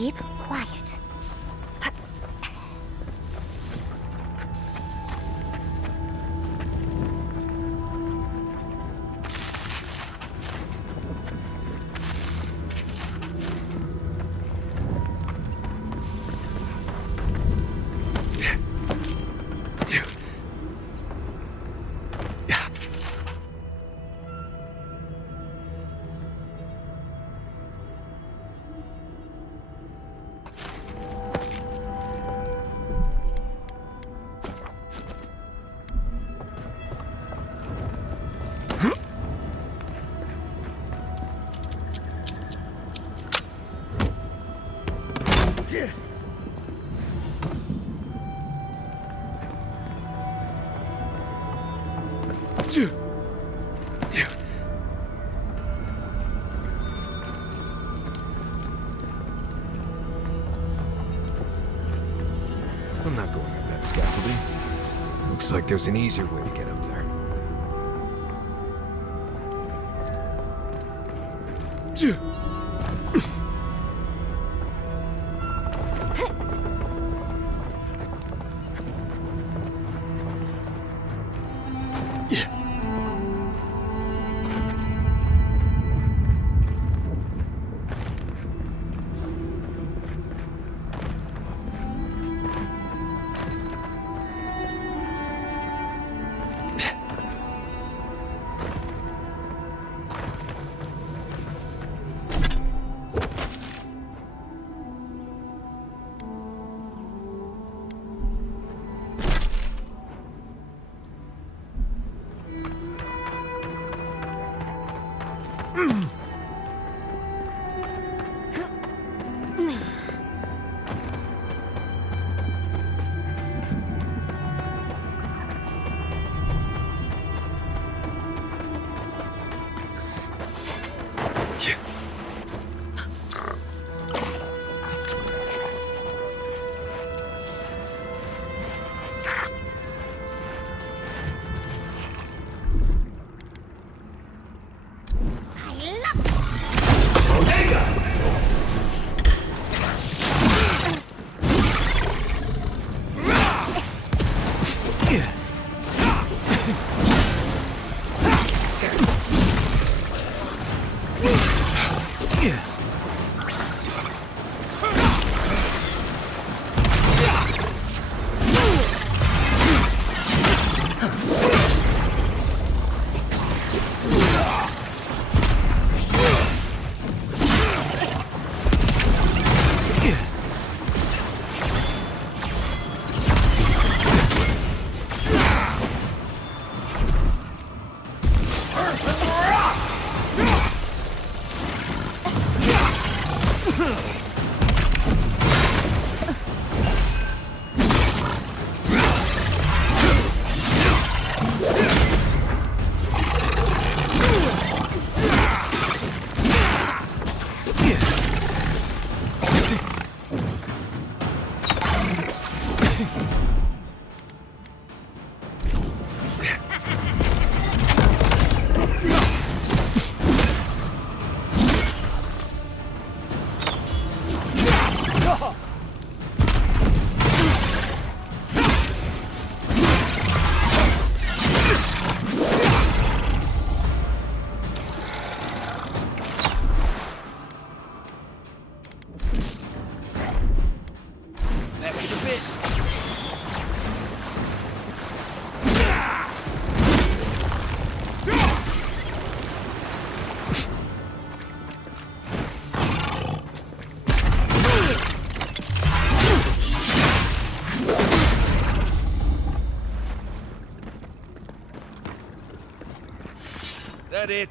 Keep quiet. I'm not going up that scaffolding. Looks like there's an easier way to get up there. That it?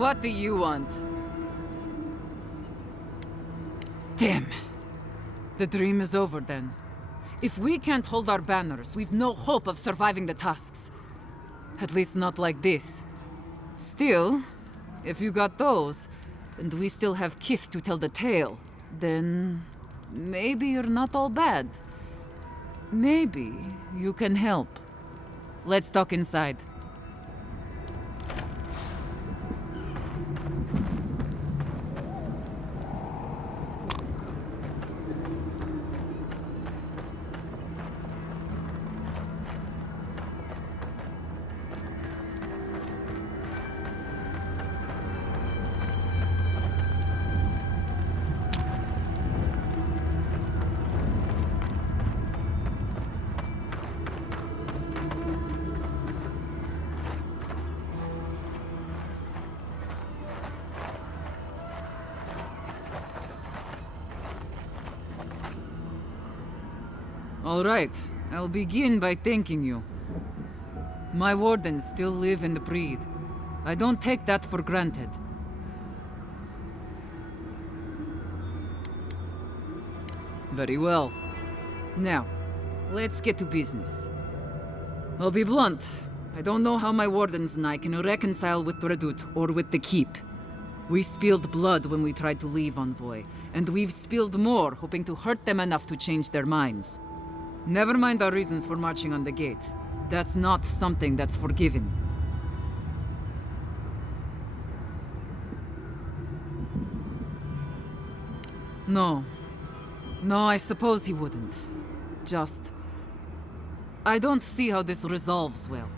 What do you want? Damn. The dream is over then. If we can't hold our banners, we've no hope of surviving the tasks. At least not like this. Still, if you got those, and we still have kith to tell the tale, then maybe you're not all bad. Maybe you can help. Let's talk inside. All right, I'll begin by thanking you. My wardens still live and breathe. I don't take that for granted. Very well. Now, let's get to business. I'll be blunt. I don't know how my wardens and I can reconcile with Redoute or with the Keep. We spilled blood when we tried to leave Envoy, and we've spilled more hoping to hurt them enough to change their minds. Never mind our reasons for marching on the gate. That's not something that's forgiven. No, I suppose he wouldn't. I don't see how this resolves well.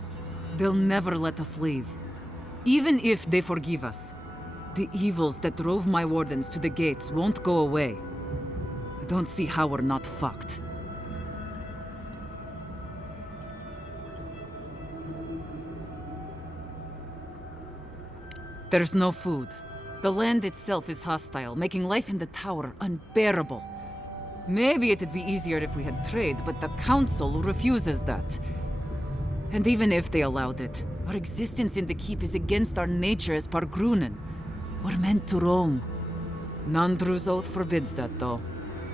They'll never let us leave. Even if they forgive us, the evils that drove my wardens to the gates won't go away. I don't see how we're not fucked. There's no food. The land itself is hostile, making life in the tower unbearable. Maybe it'd be easier if we had trade, but the Council refuses that. And even if they allowed it, our existence in the Keep is against our nature as Pargrunen. We're meant to roam. Nandru's oath forbids that, though.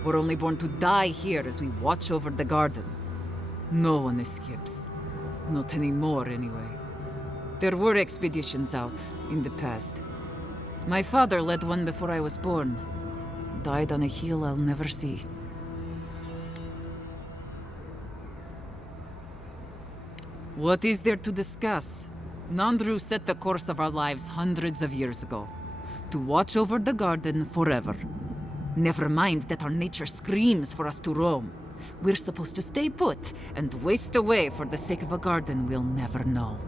We're only born to die here as we watch over the garden. No one escapes. Not anymore, anyway. There were expeditions out, in the past. My father led one before I was born. Died on a hill I'll never see. What is there to discuss? Nandru set the course of our lives hundreds of years ago. To watch over the garden forever. Never mind that our nature screams for us to roam. We're supposed to stay put and waste away for the sake of a garden we'll never know.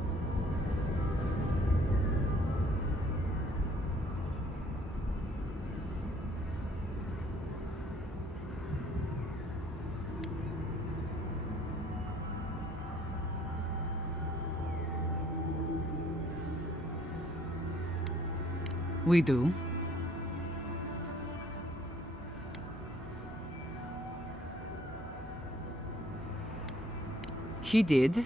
We do. He did.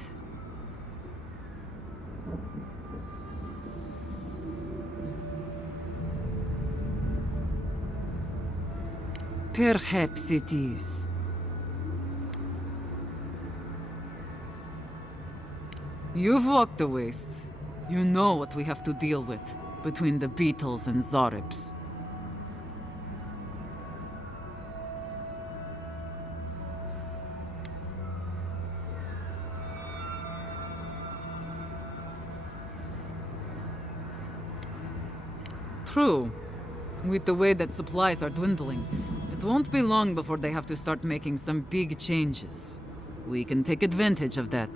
Perhaps it is. You've walked the wastes. You know what we have to deal with. Between the beetles and Zarips. True. With the way that supplies are dwindling, it won't be long before they have to start making some big changes. We can take advantage of that.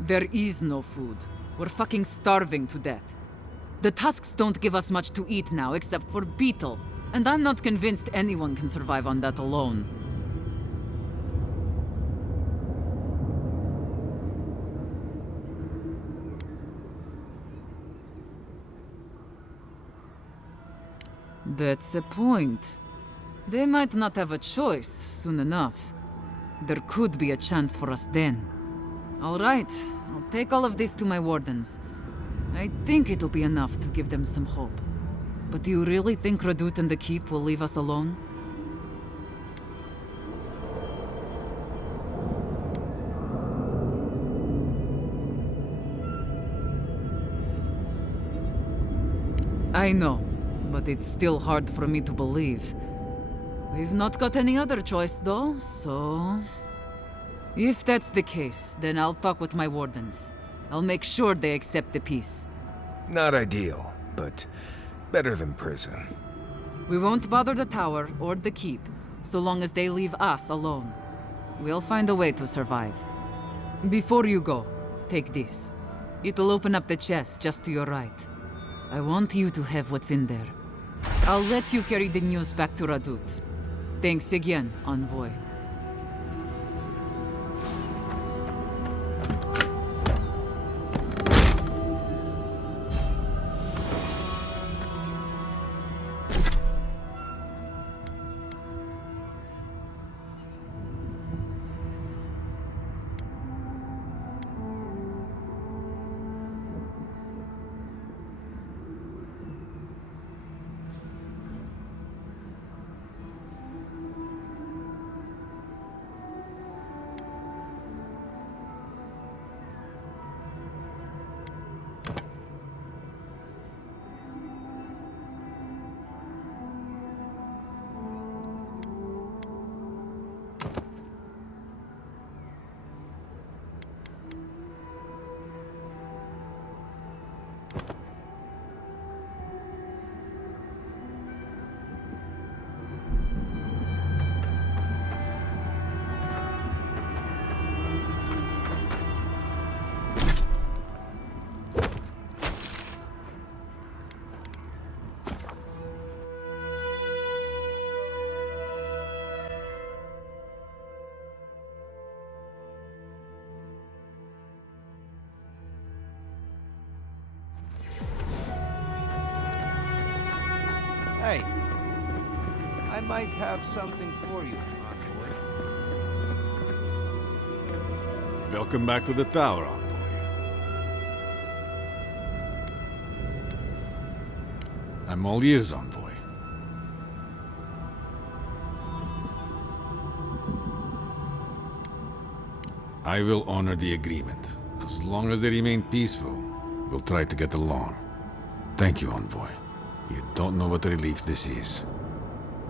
There is no food. We're fucking starving to death. The tusks don't give us much to eat now except for beetle, and I'm not convinced anyone can survive on that alone. That's a point. They might not have a choice soon enough. There could be a chance for us then. All right. I'll take all of this to my wardens. I think it'll be enough to give them some hope. But do you really think Radut and the Keep will leave us alone? I know, but it's still hard for me to believe. We've not got any other choice, though, so... If that's the case, then I'll talk with my wardens. I'll make sure they accept the peace. Not ideal, but better than prison. We won't bother the tower or the keep, so long as they leave us alone. We'll find a way to survive. Before you go, take this. It'll open up the chest just to your right. I want you to have what's in there. I'll let you carry the news back to Radut. Thanks again, Envoy. Hey, I might have something for you, envoy. Welcome back to the tower, envoy. I'm all ears, envoy. I will honor the agreement. As long as they remain peaceful, we'll try to get along. Thank you, envoy. You don't know what a relief this is.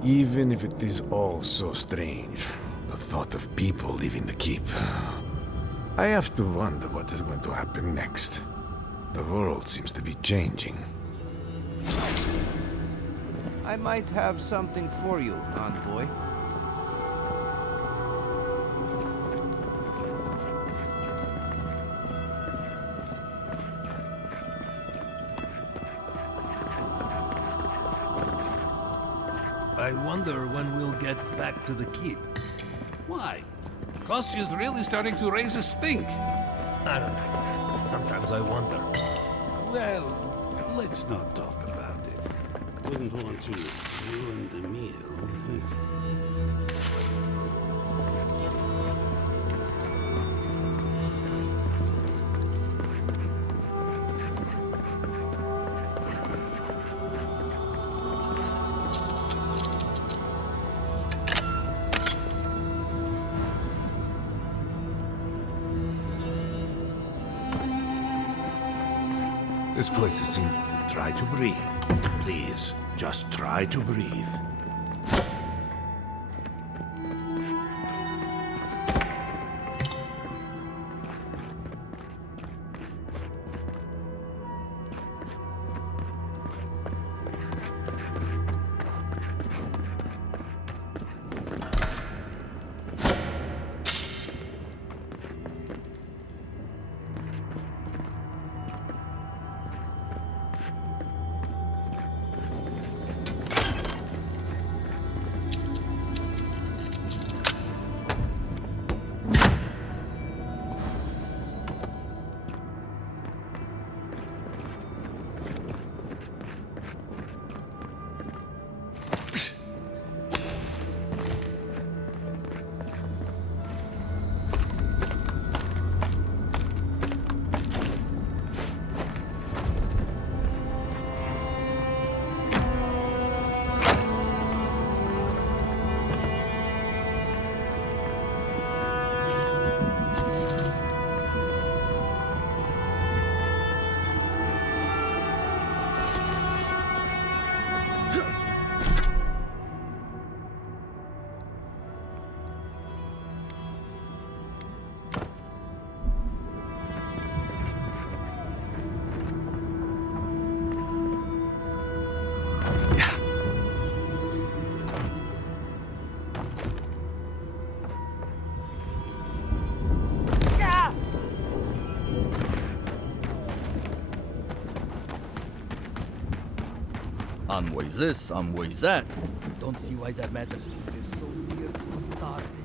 Even if it is all so strange, the thought of people leaving the keep. I have to wonder what is going to happen next. The world seems to be changing. I might have something for you, envoy. I wonder when we'll get back to the keep. Why? Kostyu's really starting to raise a stink. I don't know. Sometimes I wonder. Well, let's not talk about it. Wouldn't want to ruin the meal. This place is in... Try to breathe. Please, just try to breathe. I'm ways this, I'm ways that. Don't see why that matters when we're so near to starving.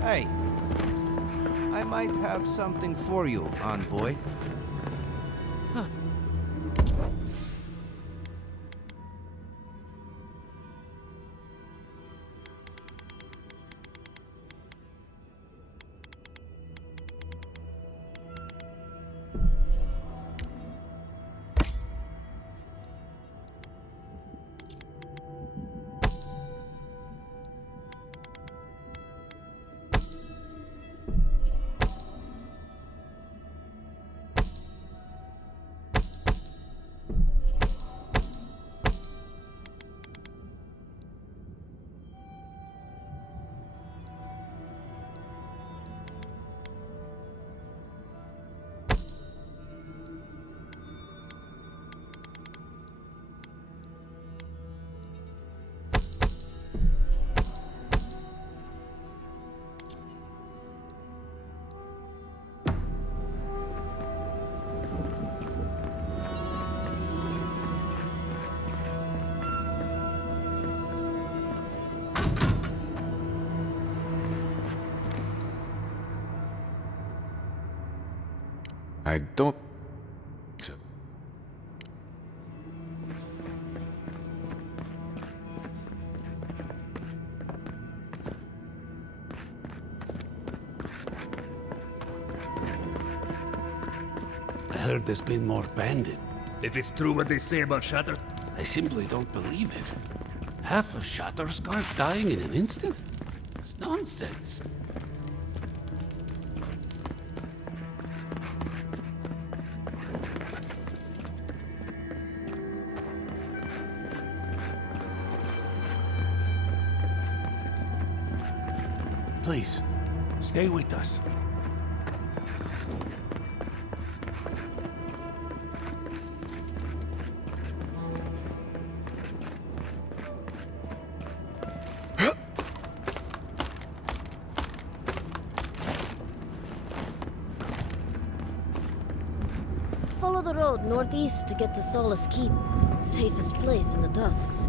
Hey, I might have something for you, envoy. I don't... I heard there's been more bandit. If it's true what they say about Shatter, I simply don't believe it. Half of Shatterscarf dying in an instant? It's nonsense. Please, stay with us. Follow the road northeast to get to Solace Keep. Safest place in the Dusks.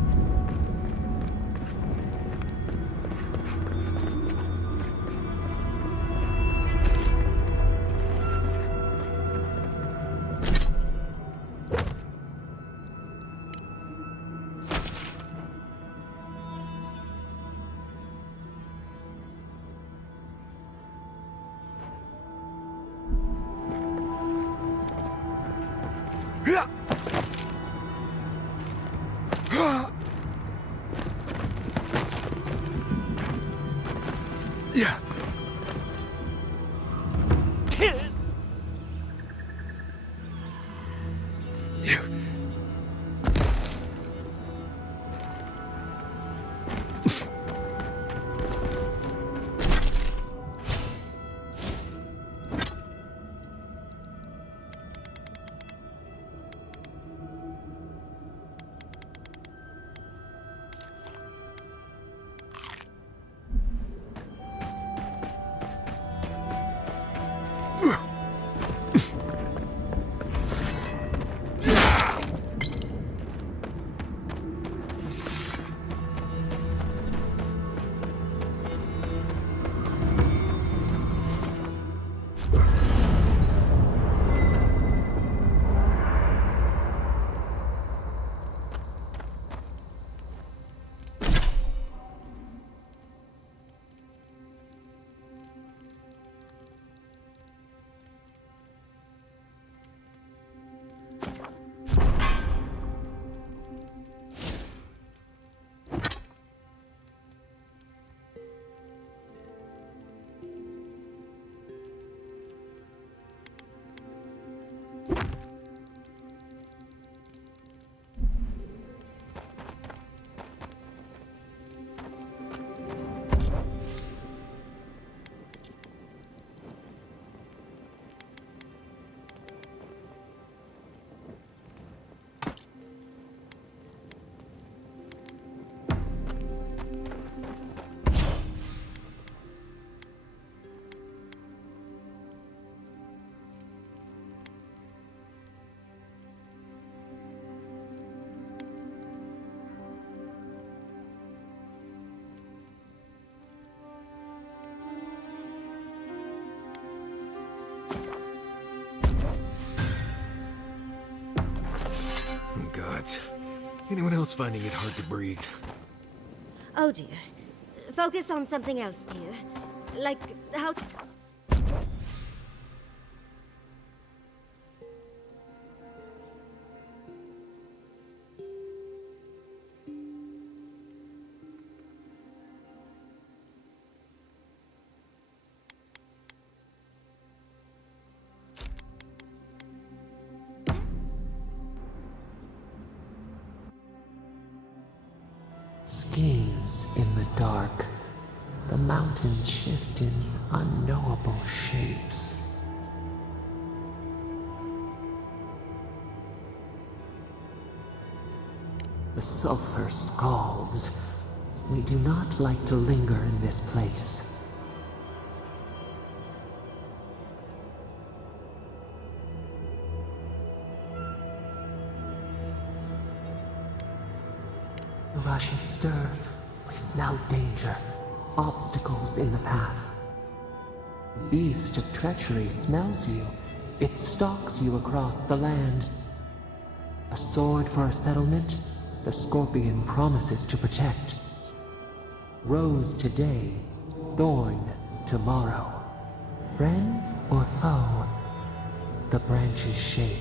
Besides, anyone else finding it hard to breathe? Oh dear. Focus on something else, dear. Like how... Schemes in the dark. The mountains shift in unknowable shapes. The sulfur scalds. We do not like to linger in this place. The rushes stir. We smell danger. Obstacles in the path. Beast of treachery smells you. It stalks you across the land. A sword for a settlement, the scorpion promises to protect. Rose today, thorn tomorrow. Friend or foe, the branches shake.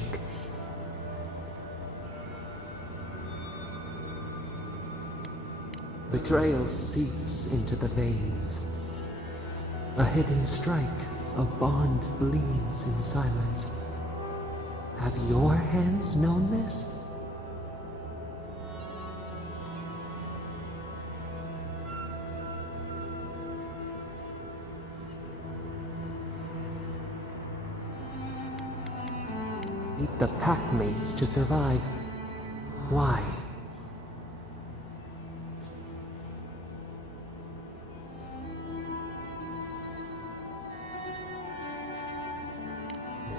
Betrayal seeps into the veins. A hidden strike, a bond bleeds in silence. Have your hands known this? Need the packmates to survive. Why?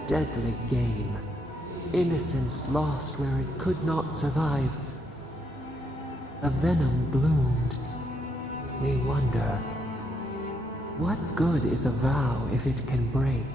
Deadly game. Innocence lost where it could not survive. A venom bloomed. We wonder, what good is a vow if it can break?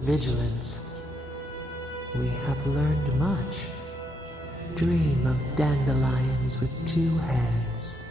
Vigilance. We have learned much. Dream of dandelions with two heads.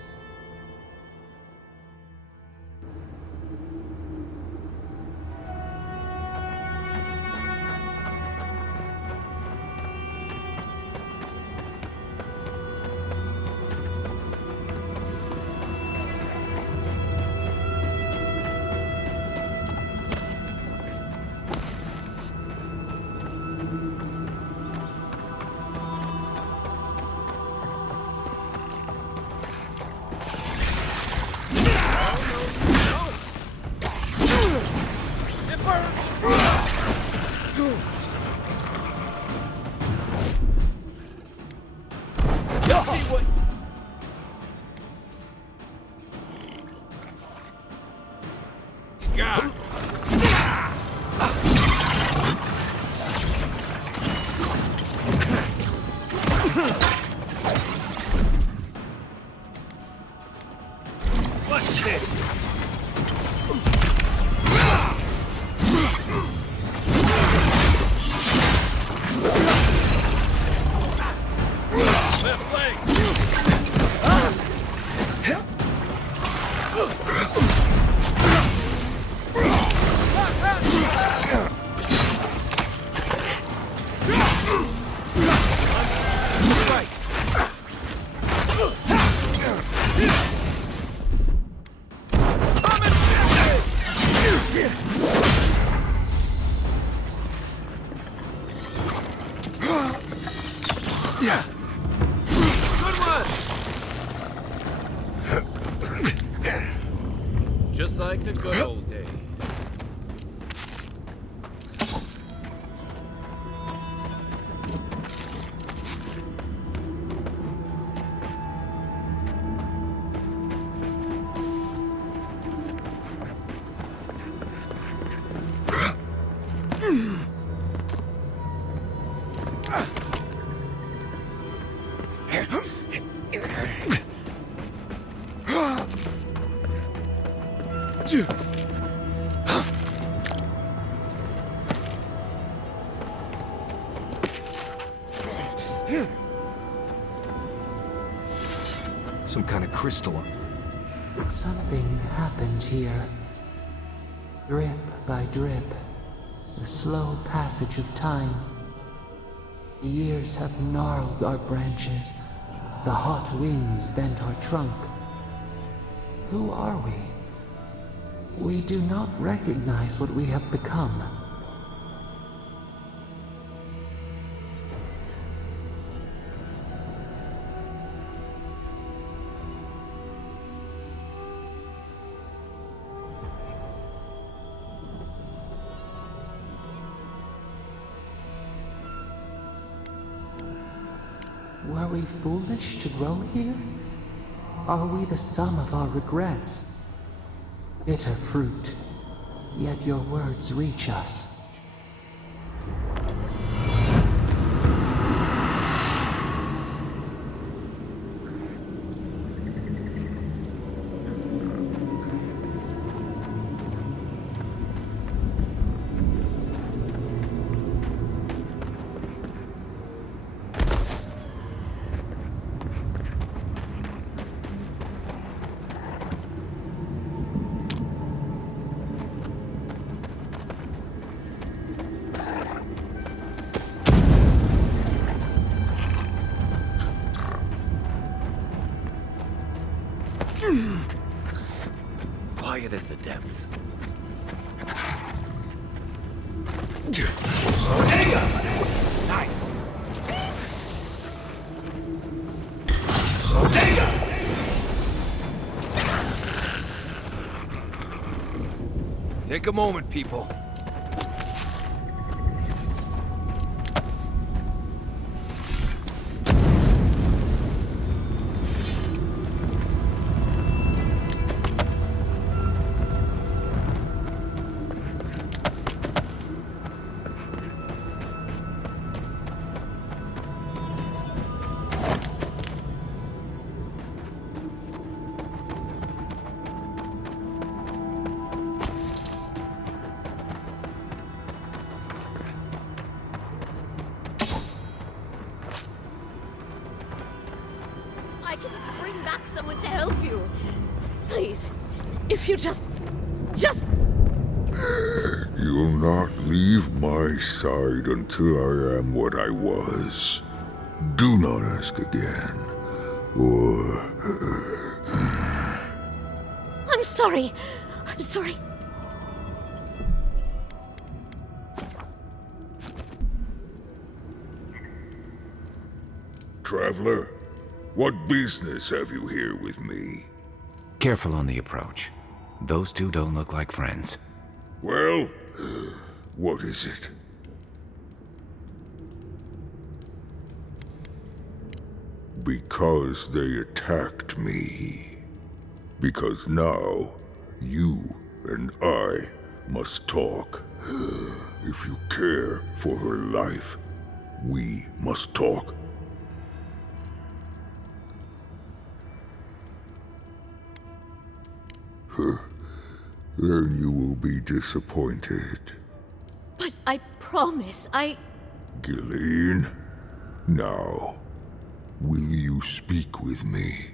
Just like the good old days. Some kind of crystal. Something happened here. Drip by drip. The slow passage of time. The years have gnarled our branches. The hot winds bent our trunk. Who are we? We do not recognize what we have become. Were we foolish to grow here? Are we the sum of our regrets? Bitter fruit, yet your words reach us. Quiet as the depths. Nice. Take a moment, people. I can bring back someone to help you. Please, if you just... You'll not leave my side until I am what I was. Do not ask again, or... I'm sorry. I'm sorry. Traveler, what business have you here with me? Careful on the approach. Those two don't look like friends. Well, what is it? Because they attacked me. Because now, you and I must talk. If you care for her life, we must talk. Then you will be disappointed. But I promise, Gilleen, now, will you speak with me?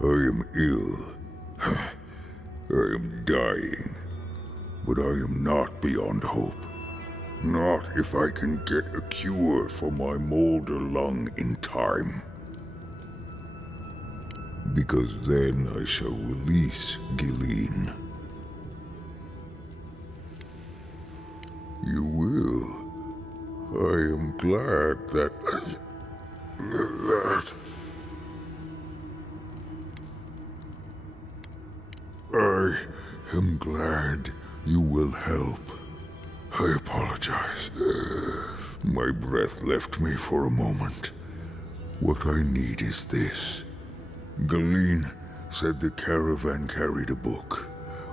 I am ill. I am dying. But I am not beyond hope. Not if I can get a cure for my MORDOR lung in time. Because then I shall release Gilleen. You will. I am glad that... I am glad you will help. I apologize. My breath left me for a moment. What I need is this. Gilleen said the caravan carried a book.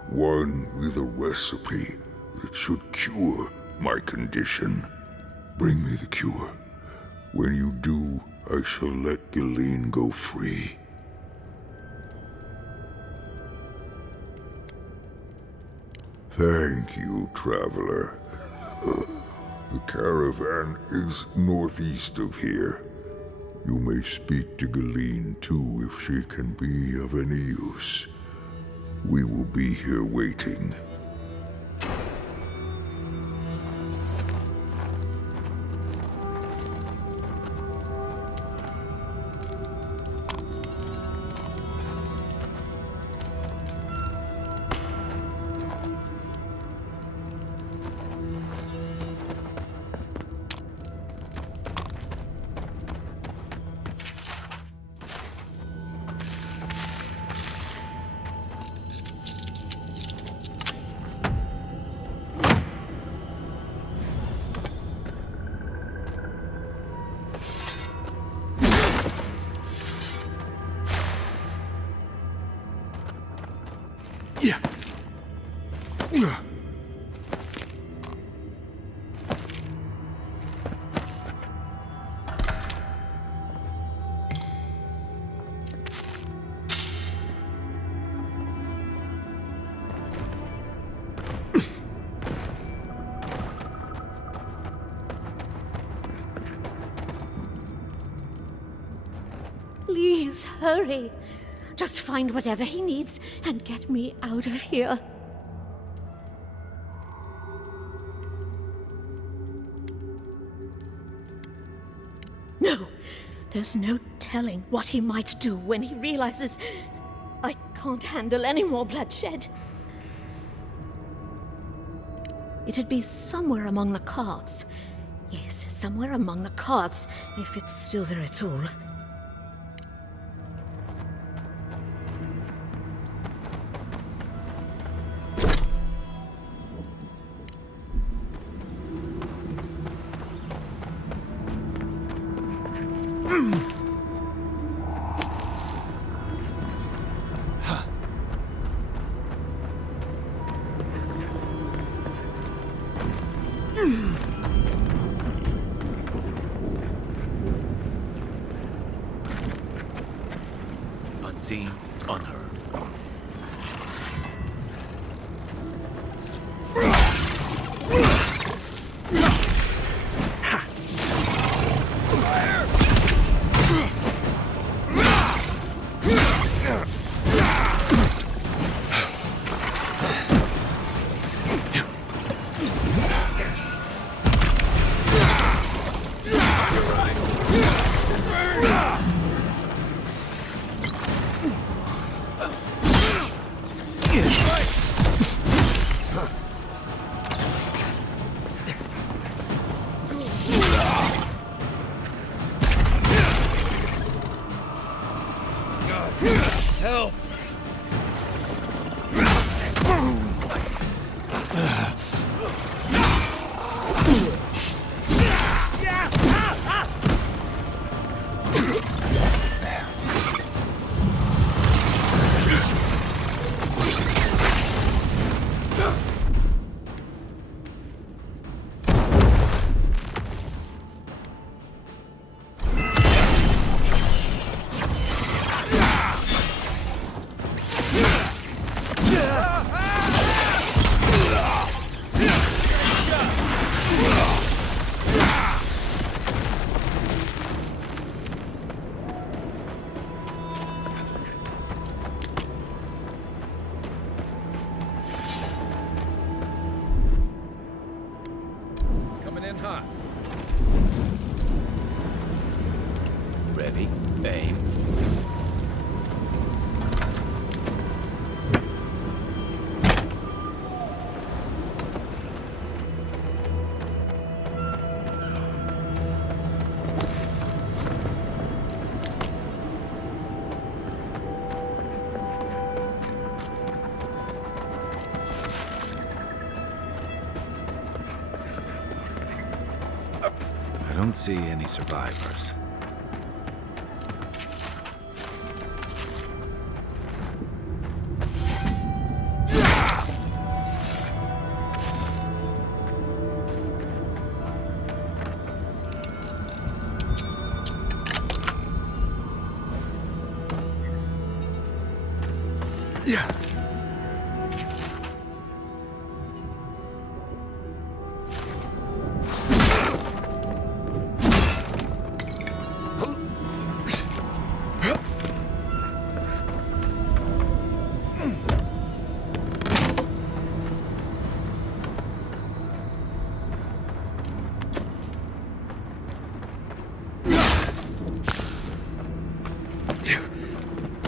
One with a recipe that should cure my condition. Bring me the cure. When you do, I shall let Galeen go free. Thank you, traveler. The caravan is northeast of here. You may speak to Galeen too if she can be of any use. We will be here waiting. Please hurry. Just find whatever he needs and get me out of here. No, there's no telling what he might do when he realizes I can't handle any more bloodshed. It'd be somewhere among the cards. Yes, somewhere among the cards, if it's still there at all. Unseen, unheard. Help! Coming in hot. Ready, aim. I don't see any survivors.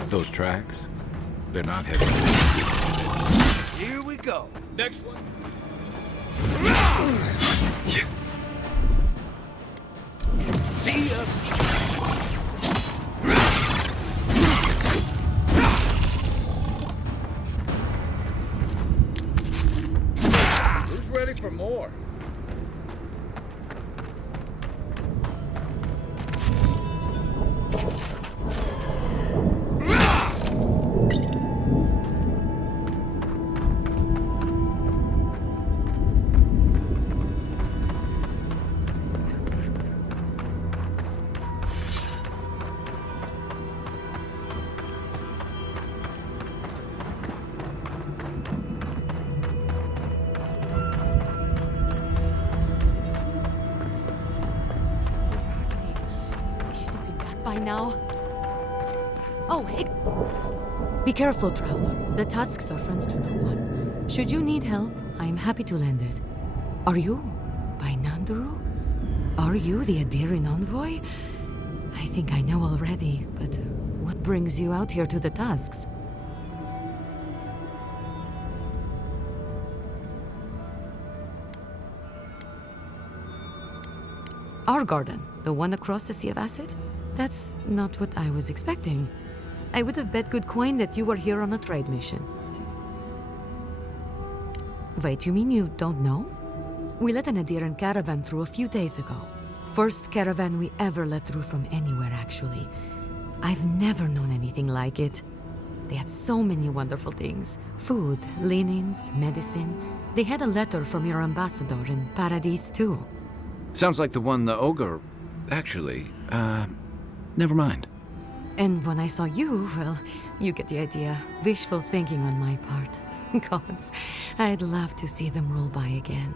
Those tracks, they're not heavy. Here we go. Next one. See ya. Who's ready for more? By now. Oh, hey. Be careful, traveler. The tusks are friends to no one. Should you need help, I am happy to lend it. Are you by Nandaru? Are you the Adiran envoy? I think I know already, but what brings you out here to the tusks? Our garden, the one across the Sea of Acid? That's not what I was expecting. I would have bet good coin that you were here on a trade mission. Wait, you mean you don't know? We let an Adiran caravan through a few days ago. First caravan we ever let through from anywhere, actually. I've never known anything like it. They had so many wonderful things. Food, linens, medicine. They had a letter from your ambassador in Paradise, too. Sounds like the one the ogre... Actually, never mind. And when I saw you, well, you get the idea. Wishful thinking on my part. Gods, I'd love to see them roll by again.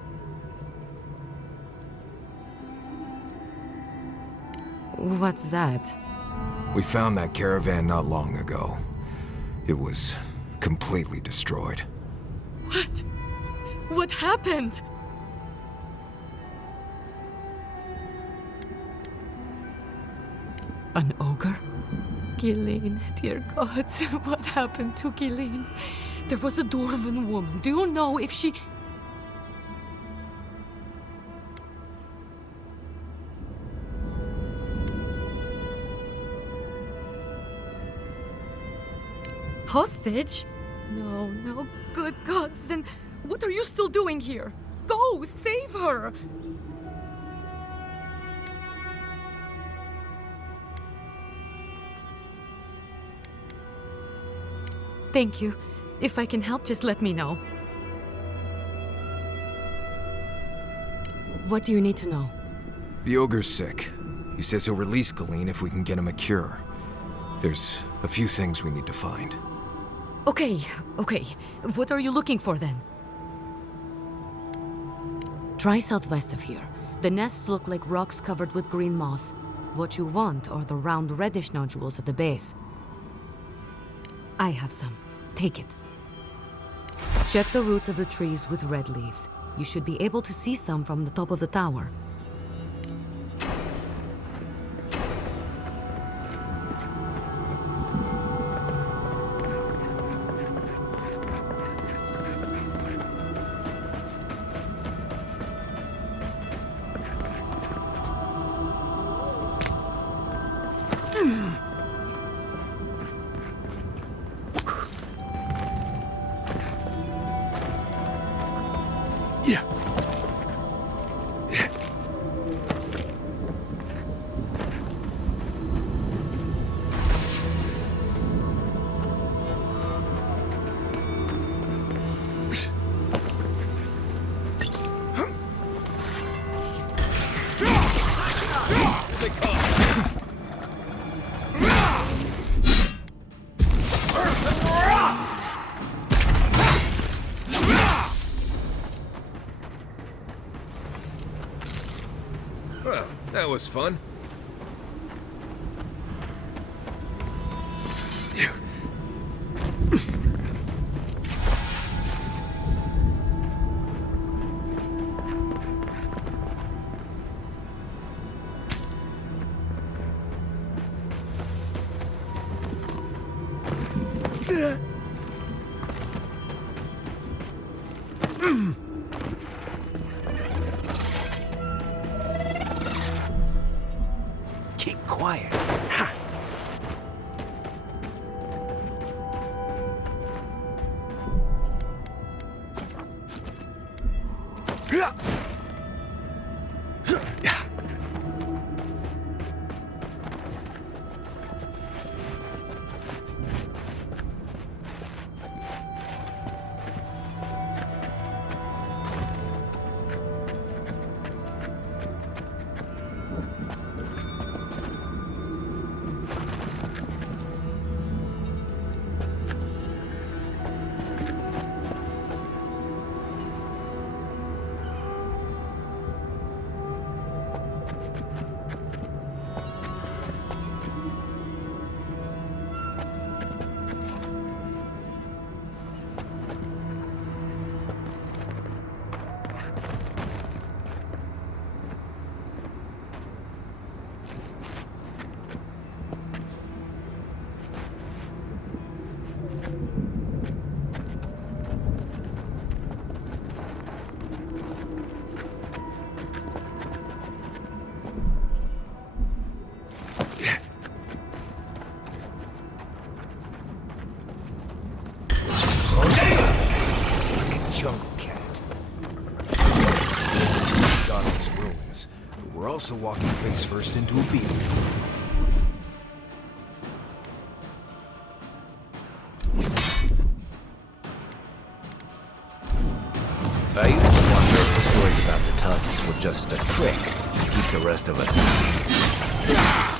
What's that? We found that caravan not long ago. It was completely destroyed. What? What happened? An ogre? Ghislaine, dear gods, what happened to Ghislaine? There was a dwarven woman. Do you know if she... Hostage? No, no, good gods, then what are you still doing here? Go, save her! Thank you. If I can help, just let me know. What do you need to know? The ogre's sick. He says he'll release Ghislaine if we can get him a cure. There's a few things we need to find. Okay. What are you looking for then? Try southwest of here. The nests look like rocks covered with green moss. What you want are the round reddish nodules at the base. I have some. Take it. Check the roots of the trees with red leaves. You should be able to see some from the top of the tower. That was fun. Keep quiet. Jungle cat. Godless ruins. We're also walking face first into a beetle. I used to wonder if the stories about the tusks were just a trick to keep the rest of us out.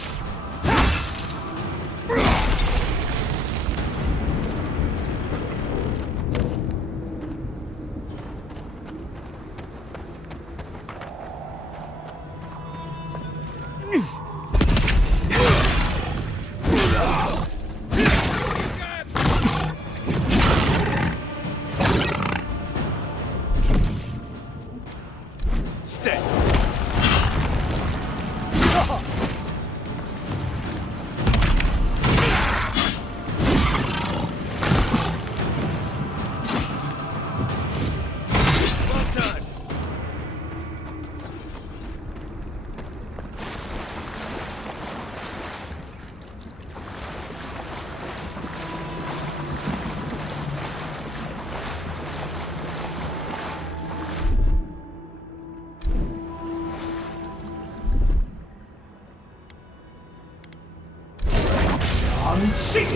Seek!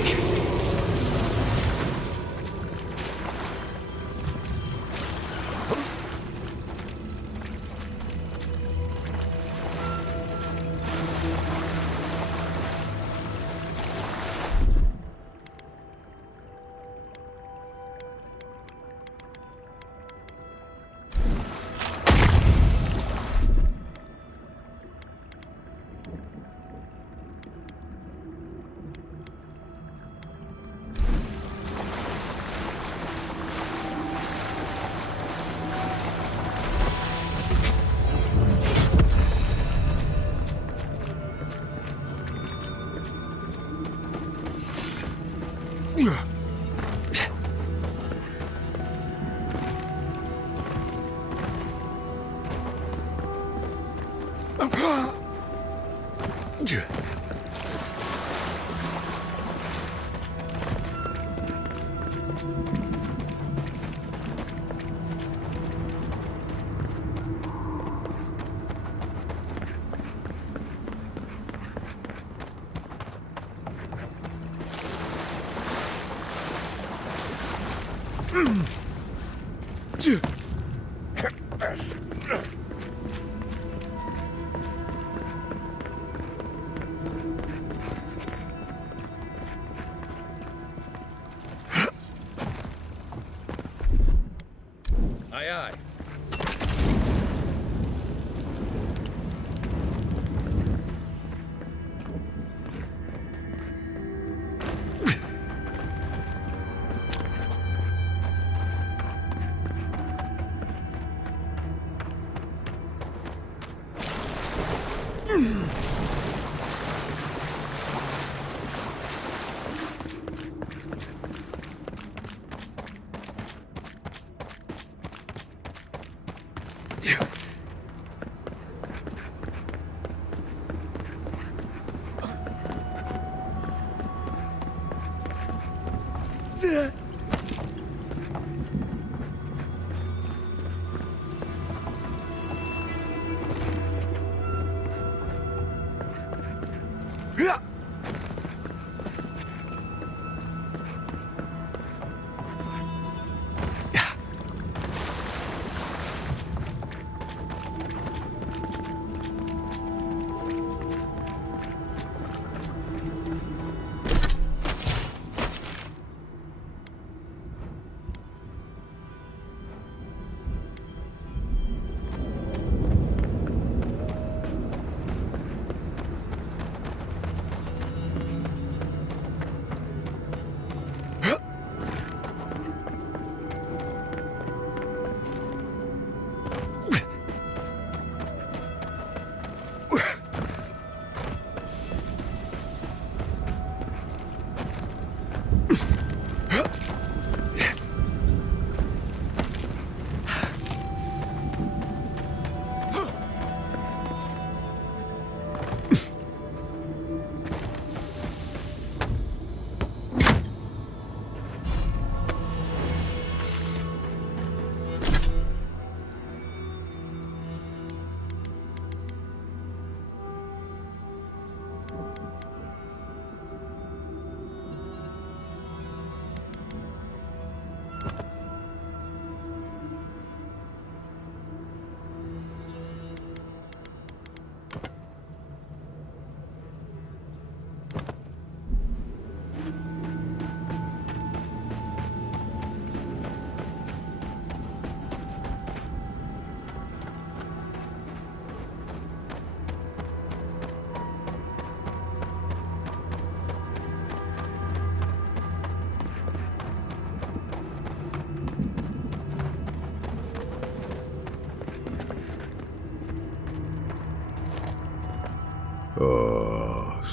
Aye, aye.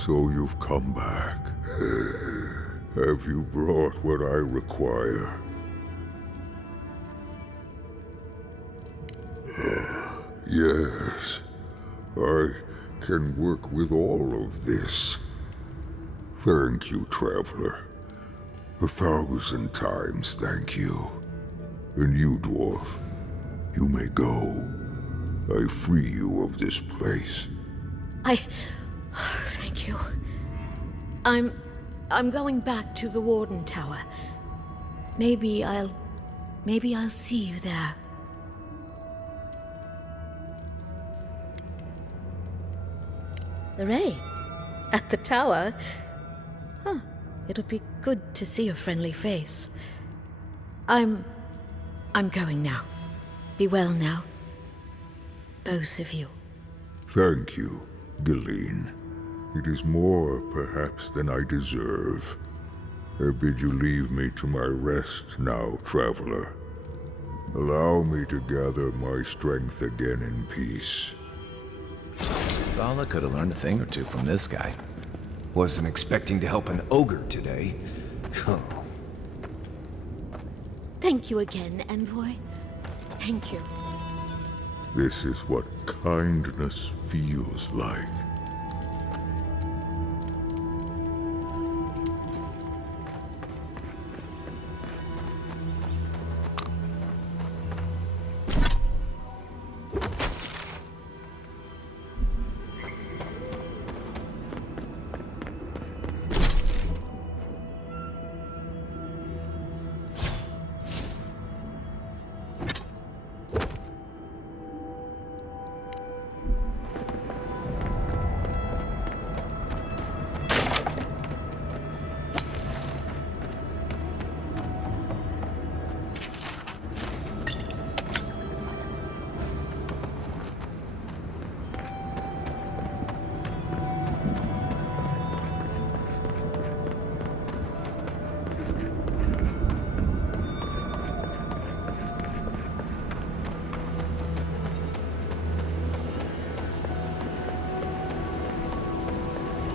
So you've come back. Have you brought what I require? Yes, I can work with all of this. Thank you, traveler. 1,000 times thank you. And you, dwarf, you may go. I free you of this place. Thank you. I'm going back to the Warden Tower. Maybe I'll see you there. The Ray? At the tower? Huh. It'll be good to see a friendly face. I'm going now. Be well now. Both of you. Thank you, Galeen. It is more, perhaps, than I deserve. I bid you leave me to my rest now, traveler. Allow me to gather my strength again in peace. Vala could have learned a thing or two from this guy. Wasn't expecting to help an ogre today. Oh. Thank you again, Envoy. Thank you. This is what kindness feels like.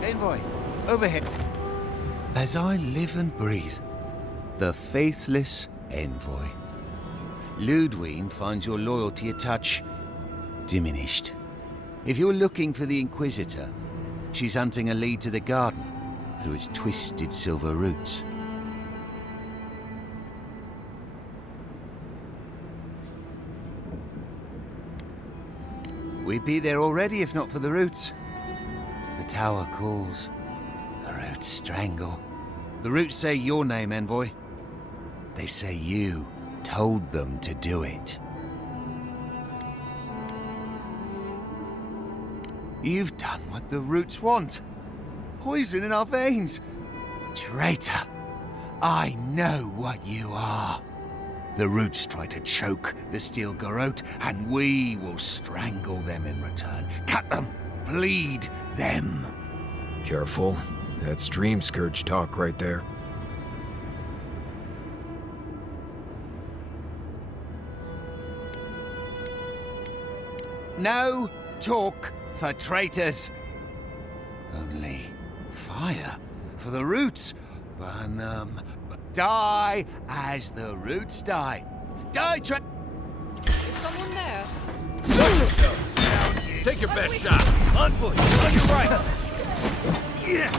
Envoy, overhead. As I live and breathe, the faithless Envoy. Ludwig finds your loyalty a touch diminished. If you're looking for the Inquisitor, she's hunting a lead to the garden through its twisted silver roots. We'd be there already if not for the roots. The tower calls. The roots strangle. The roots say your name, envoy. They say you told them to do it. You've done what the roots want. Poison in our veins. Traitor. I know what you are. The roots try to choke the steel garrote, and we will strangle them in return. Cut them. Bleed them. Careful. That's dream scourge talk right there. No talk for traitors. Only fire for the roots. Burn them. Die as the roots die. Die, Is someone there? Show yourselves! Take your best shot! On foot! On your right! Yeah!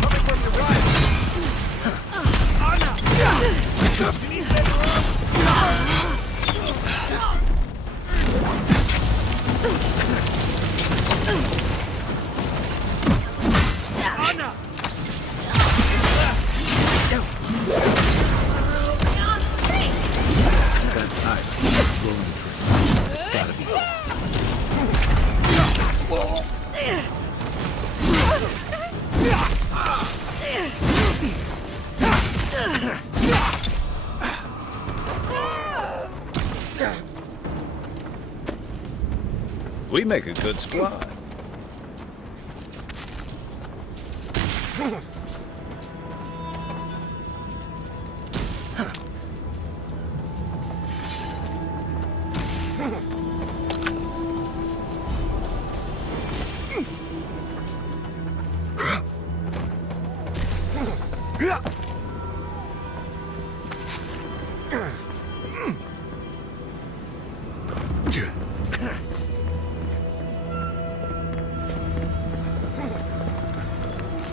Coming from your right! You need better Anna! That's nice. Rolling the trigger. It's gotta be. We make a good squad.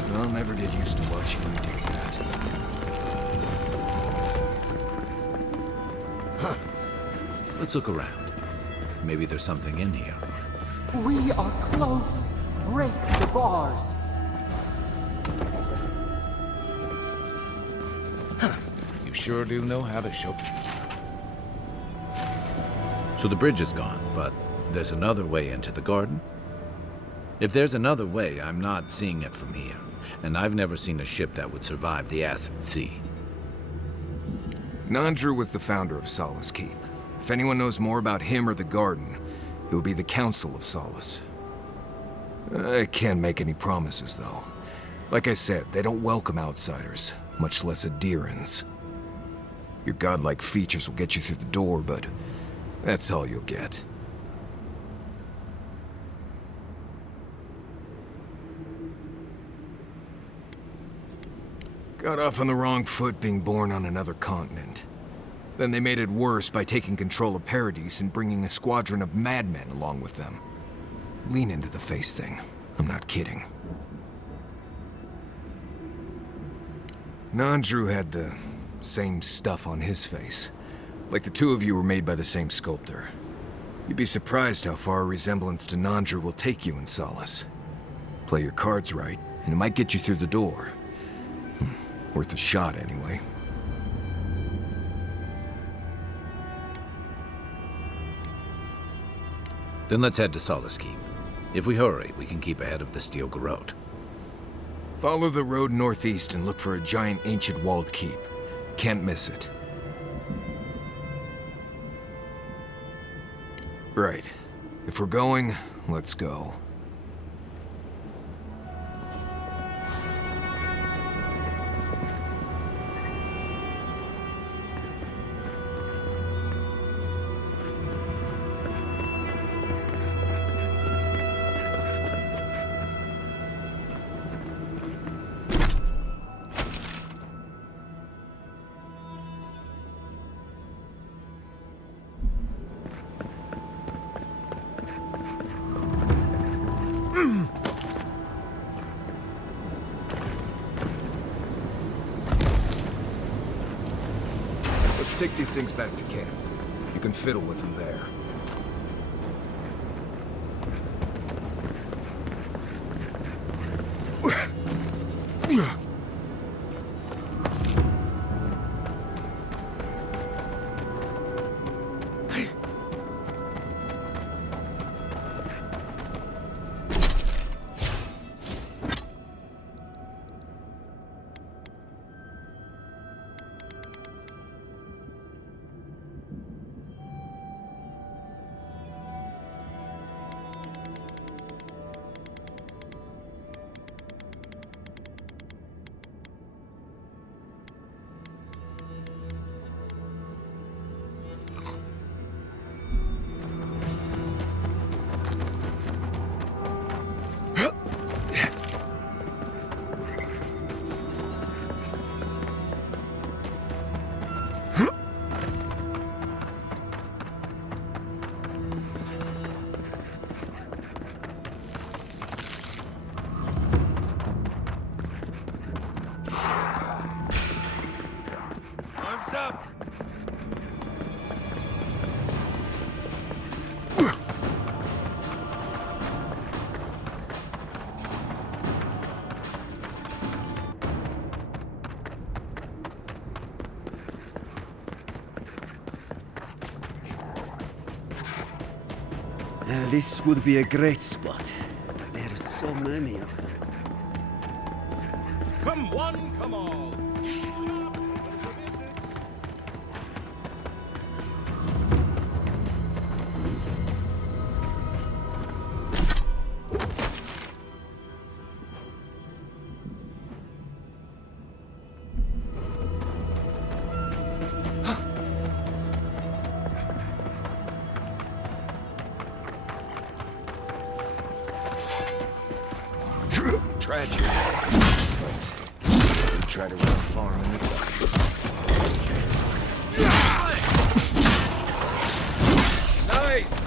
Well, never did used to watch you do that. Huh. Let's look around. Maybe there's something in here. We are close. Break the bars. You sure do know how to show. So the bridge is gone, but there's another way into the garden? If there's another way, I'm not seeing it from here. And I've never seen a ship that would survive the acid sea. Nandru was the founder of Solace Keep. If anyone knows more about him or the garden, it would be the Council of Solace. I can't make any promises, though. Like I said, they don't welcome outsiders, much less adherents. Your godlike features will get you through the door, but that's all you'll get. Got off on the wrong foot being born on another continent. Then they made it worse by taking control of Paradise and bringing a squadron of madmen along with them. Lean into the face thing. I'm not kidding. Nandru had the same stuff on his face. Like the two of you were made by the same sculptor. You'd be surprised how far a resemblance to Nandru will take you in Solace. Play your cards right, and it might get you through the door. Worth a shot, anyway. Then let's head to Solace Keep. If we hurry, we can keep ahead of the steel garrote. Follow the road northeast and look for a giant ancient walled keep. Can't miss it. Right. If we're going, let's go. take these things back to camp. You can fiddle with them there. This would be a great spot, but there are so many of them. Come one, come all. Tragic. But try to run far in the dark. Nice!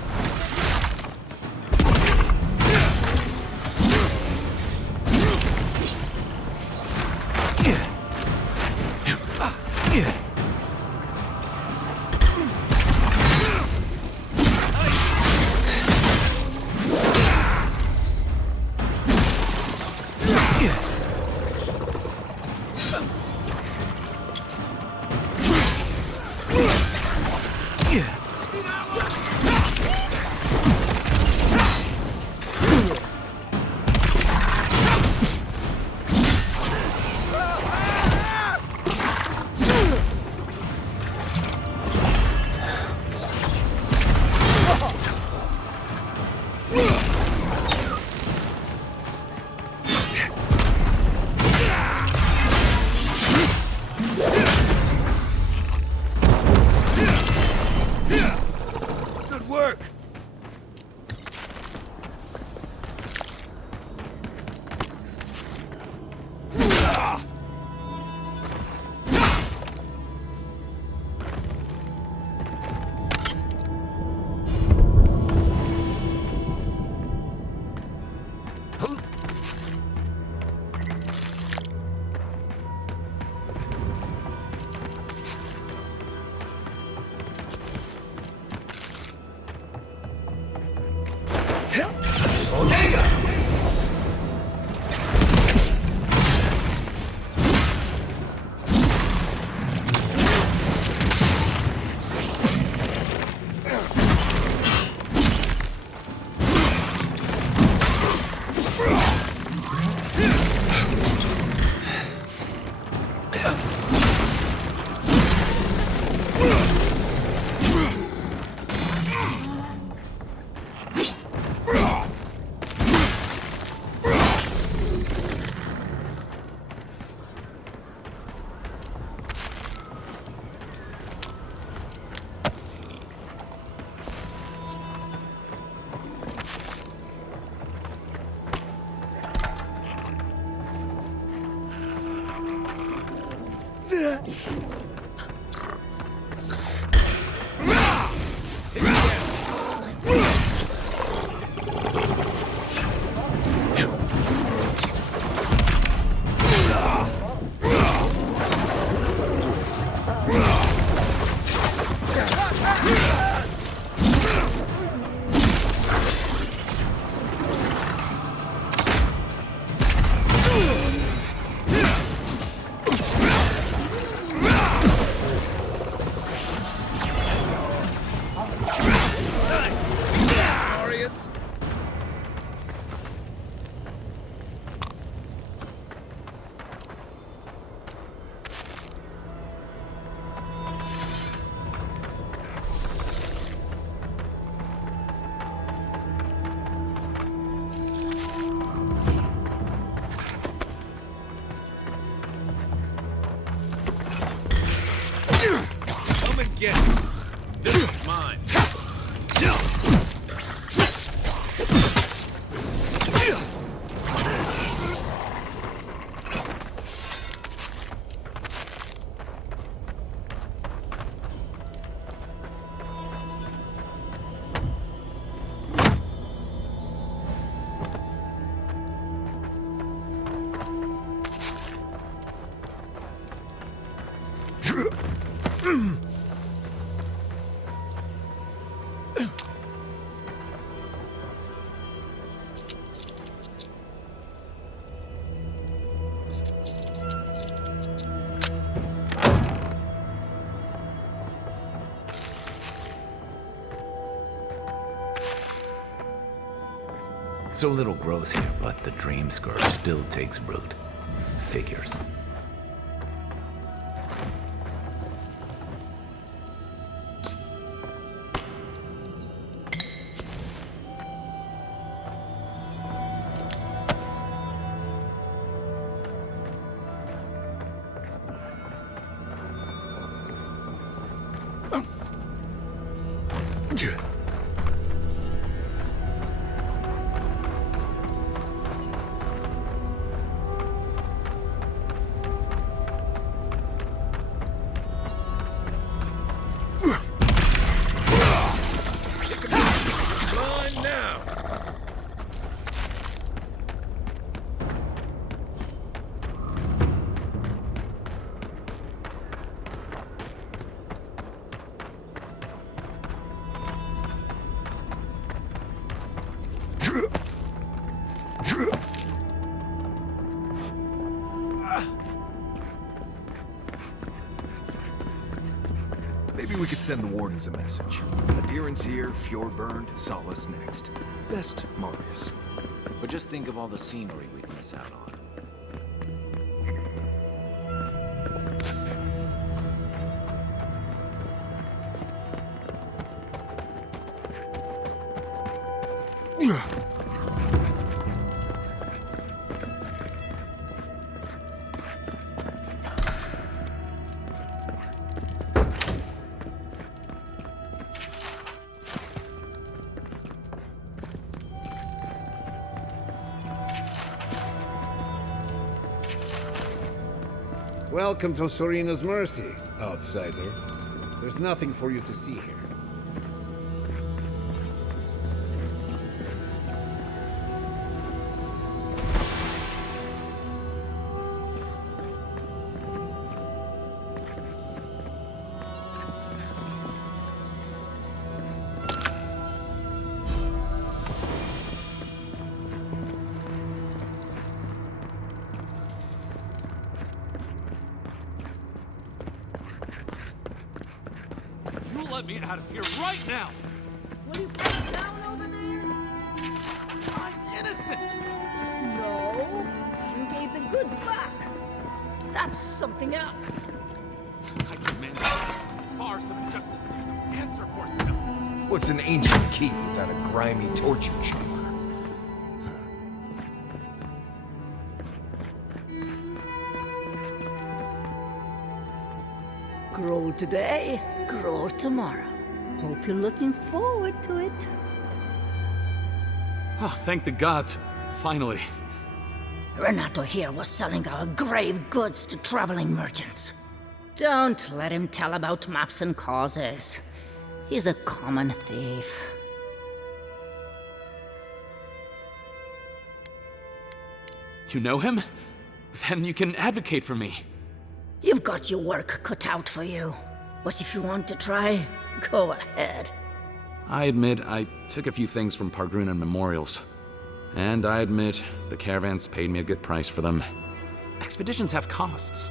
Get it. This is mine. So little growth here, but the dream scourge still takes root. Figures. Maybe we could send the wardens a message. Adherence here, fjord burned, solace next. Best, Marius. But just think of all the scenery we'd miss out on. Welcome to Serena's Mercy, outsider. There's nothing for you to see here. Let me out of here right now! What are you putting down over there? I'm innocent! No, you gave the goods back. That's something else. I demand that this farce of a justice system answer for itself. What's an ancient keep without a grimy torture chamber? Grow today, grow tomorrow. Hope you're looking forward to it. Oh, thank the gods. Finally. Renato here was selling our grave goods to traveling merchants. Don't let him tell about maps and causes. He's a common thief. You know him? Then you can advocate for me. You've got your work cut out for you. But if you want to try, go ahead. I admit I took a few things from Pargrunan memorials. And I admit the caravans paid me a good price for them. Expeditions have costs.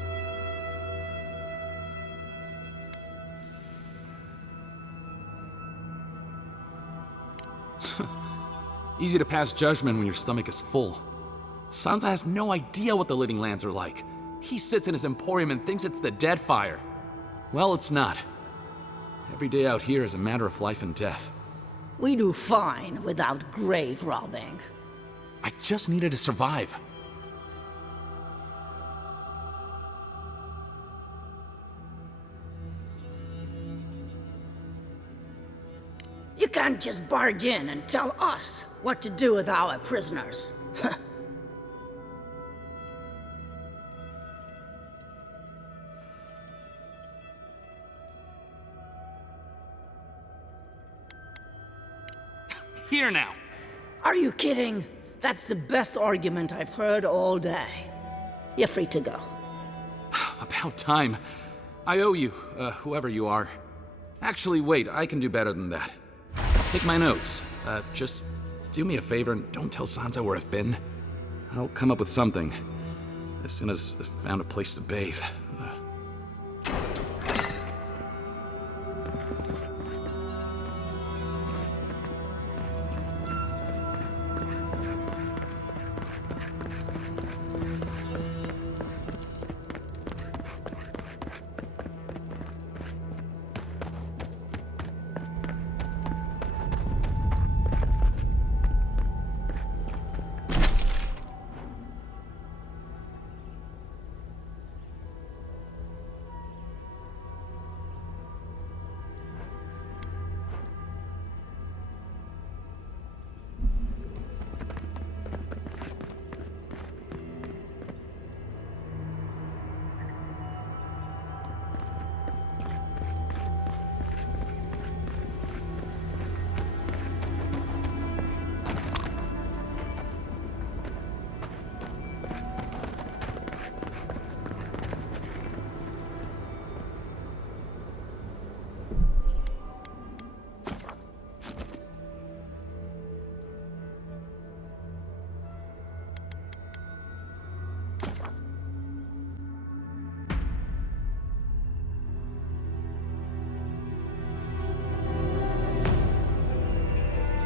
Easy to pass judgment when your stomach is full. Sansa has no idea what the living lands are like. He sits in his emporium and thinks it's the dead fire. Well, it's not. Every day out here is a matter of life and death. We do fine without grave robbing. I just needed to survive. can't just barge in and tell us what to do with our prisoners. Here now. Are you kidding? That's the best argument I've heard all day. You're free to go. About time. I owe you, whoever you are. Actually, wait, I can do better than that. Take my notes. Just do me a favor and don't tell Sansa where I've been. I'll come up with something. As soon as I've found a place to bathe.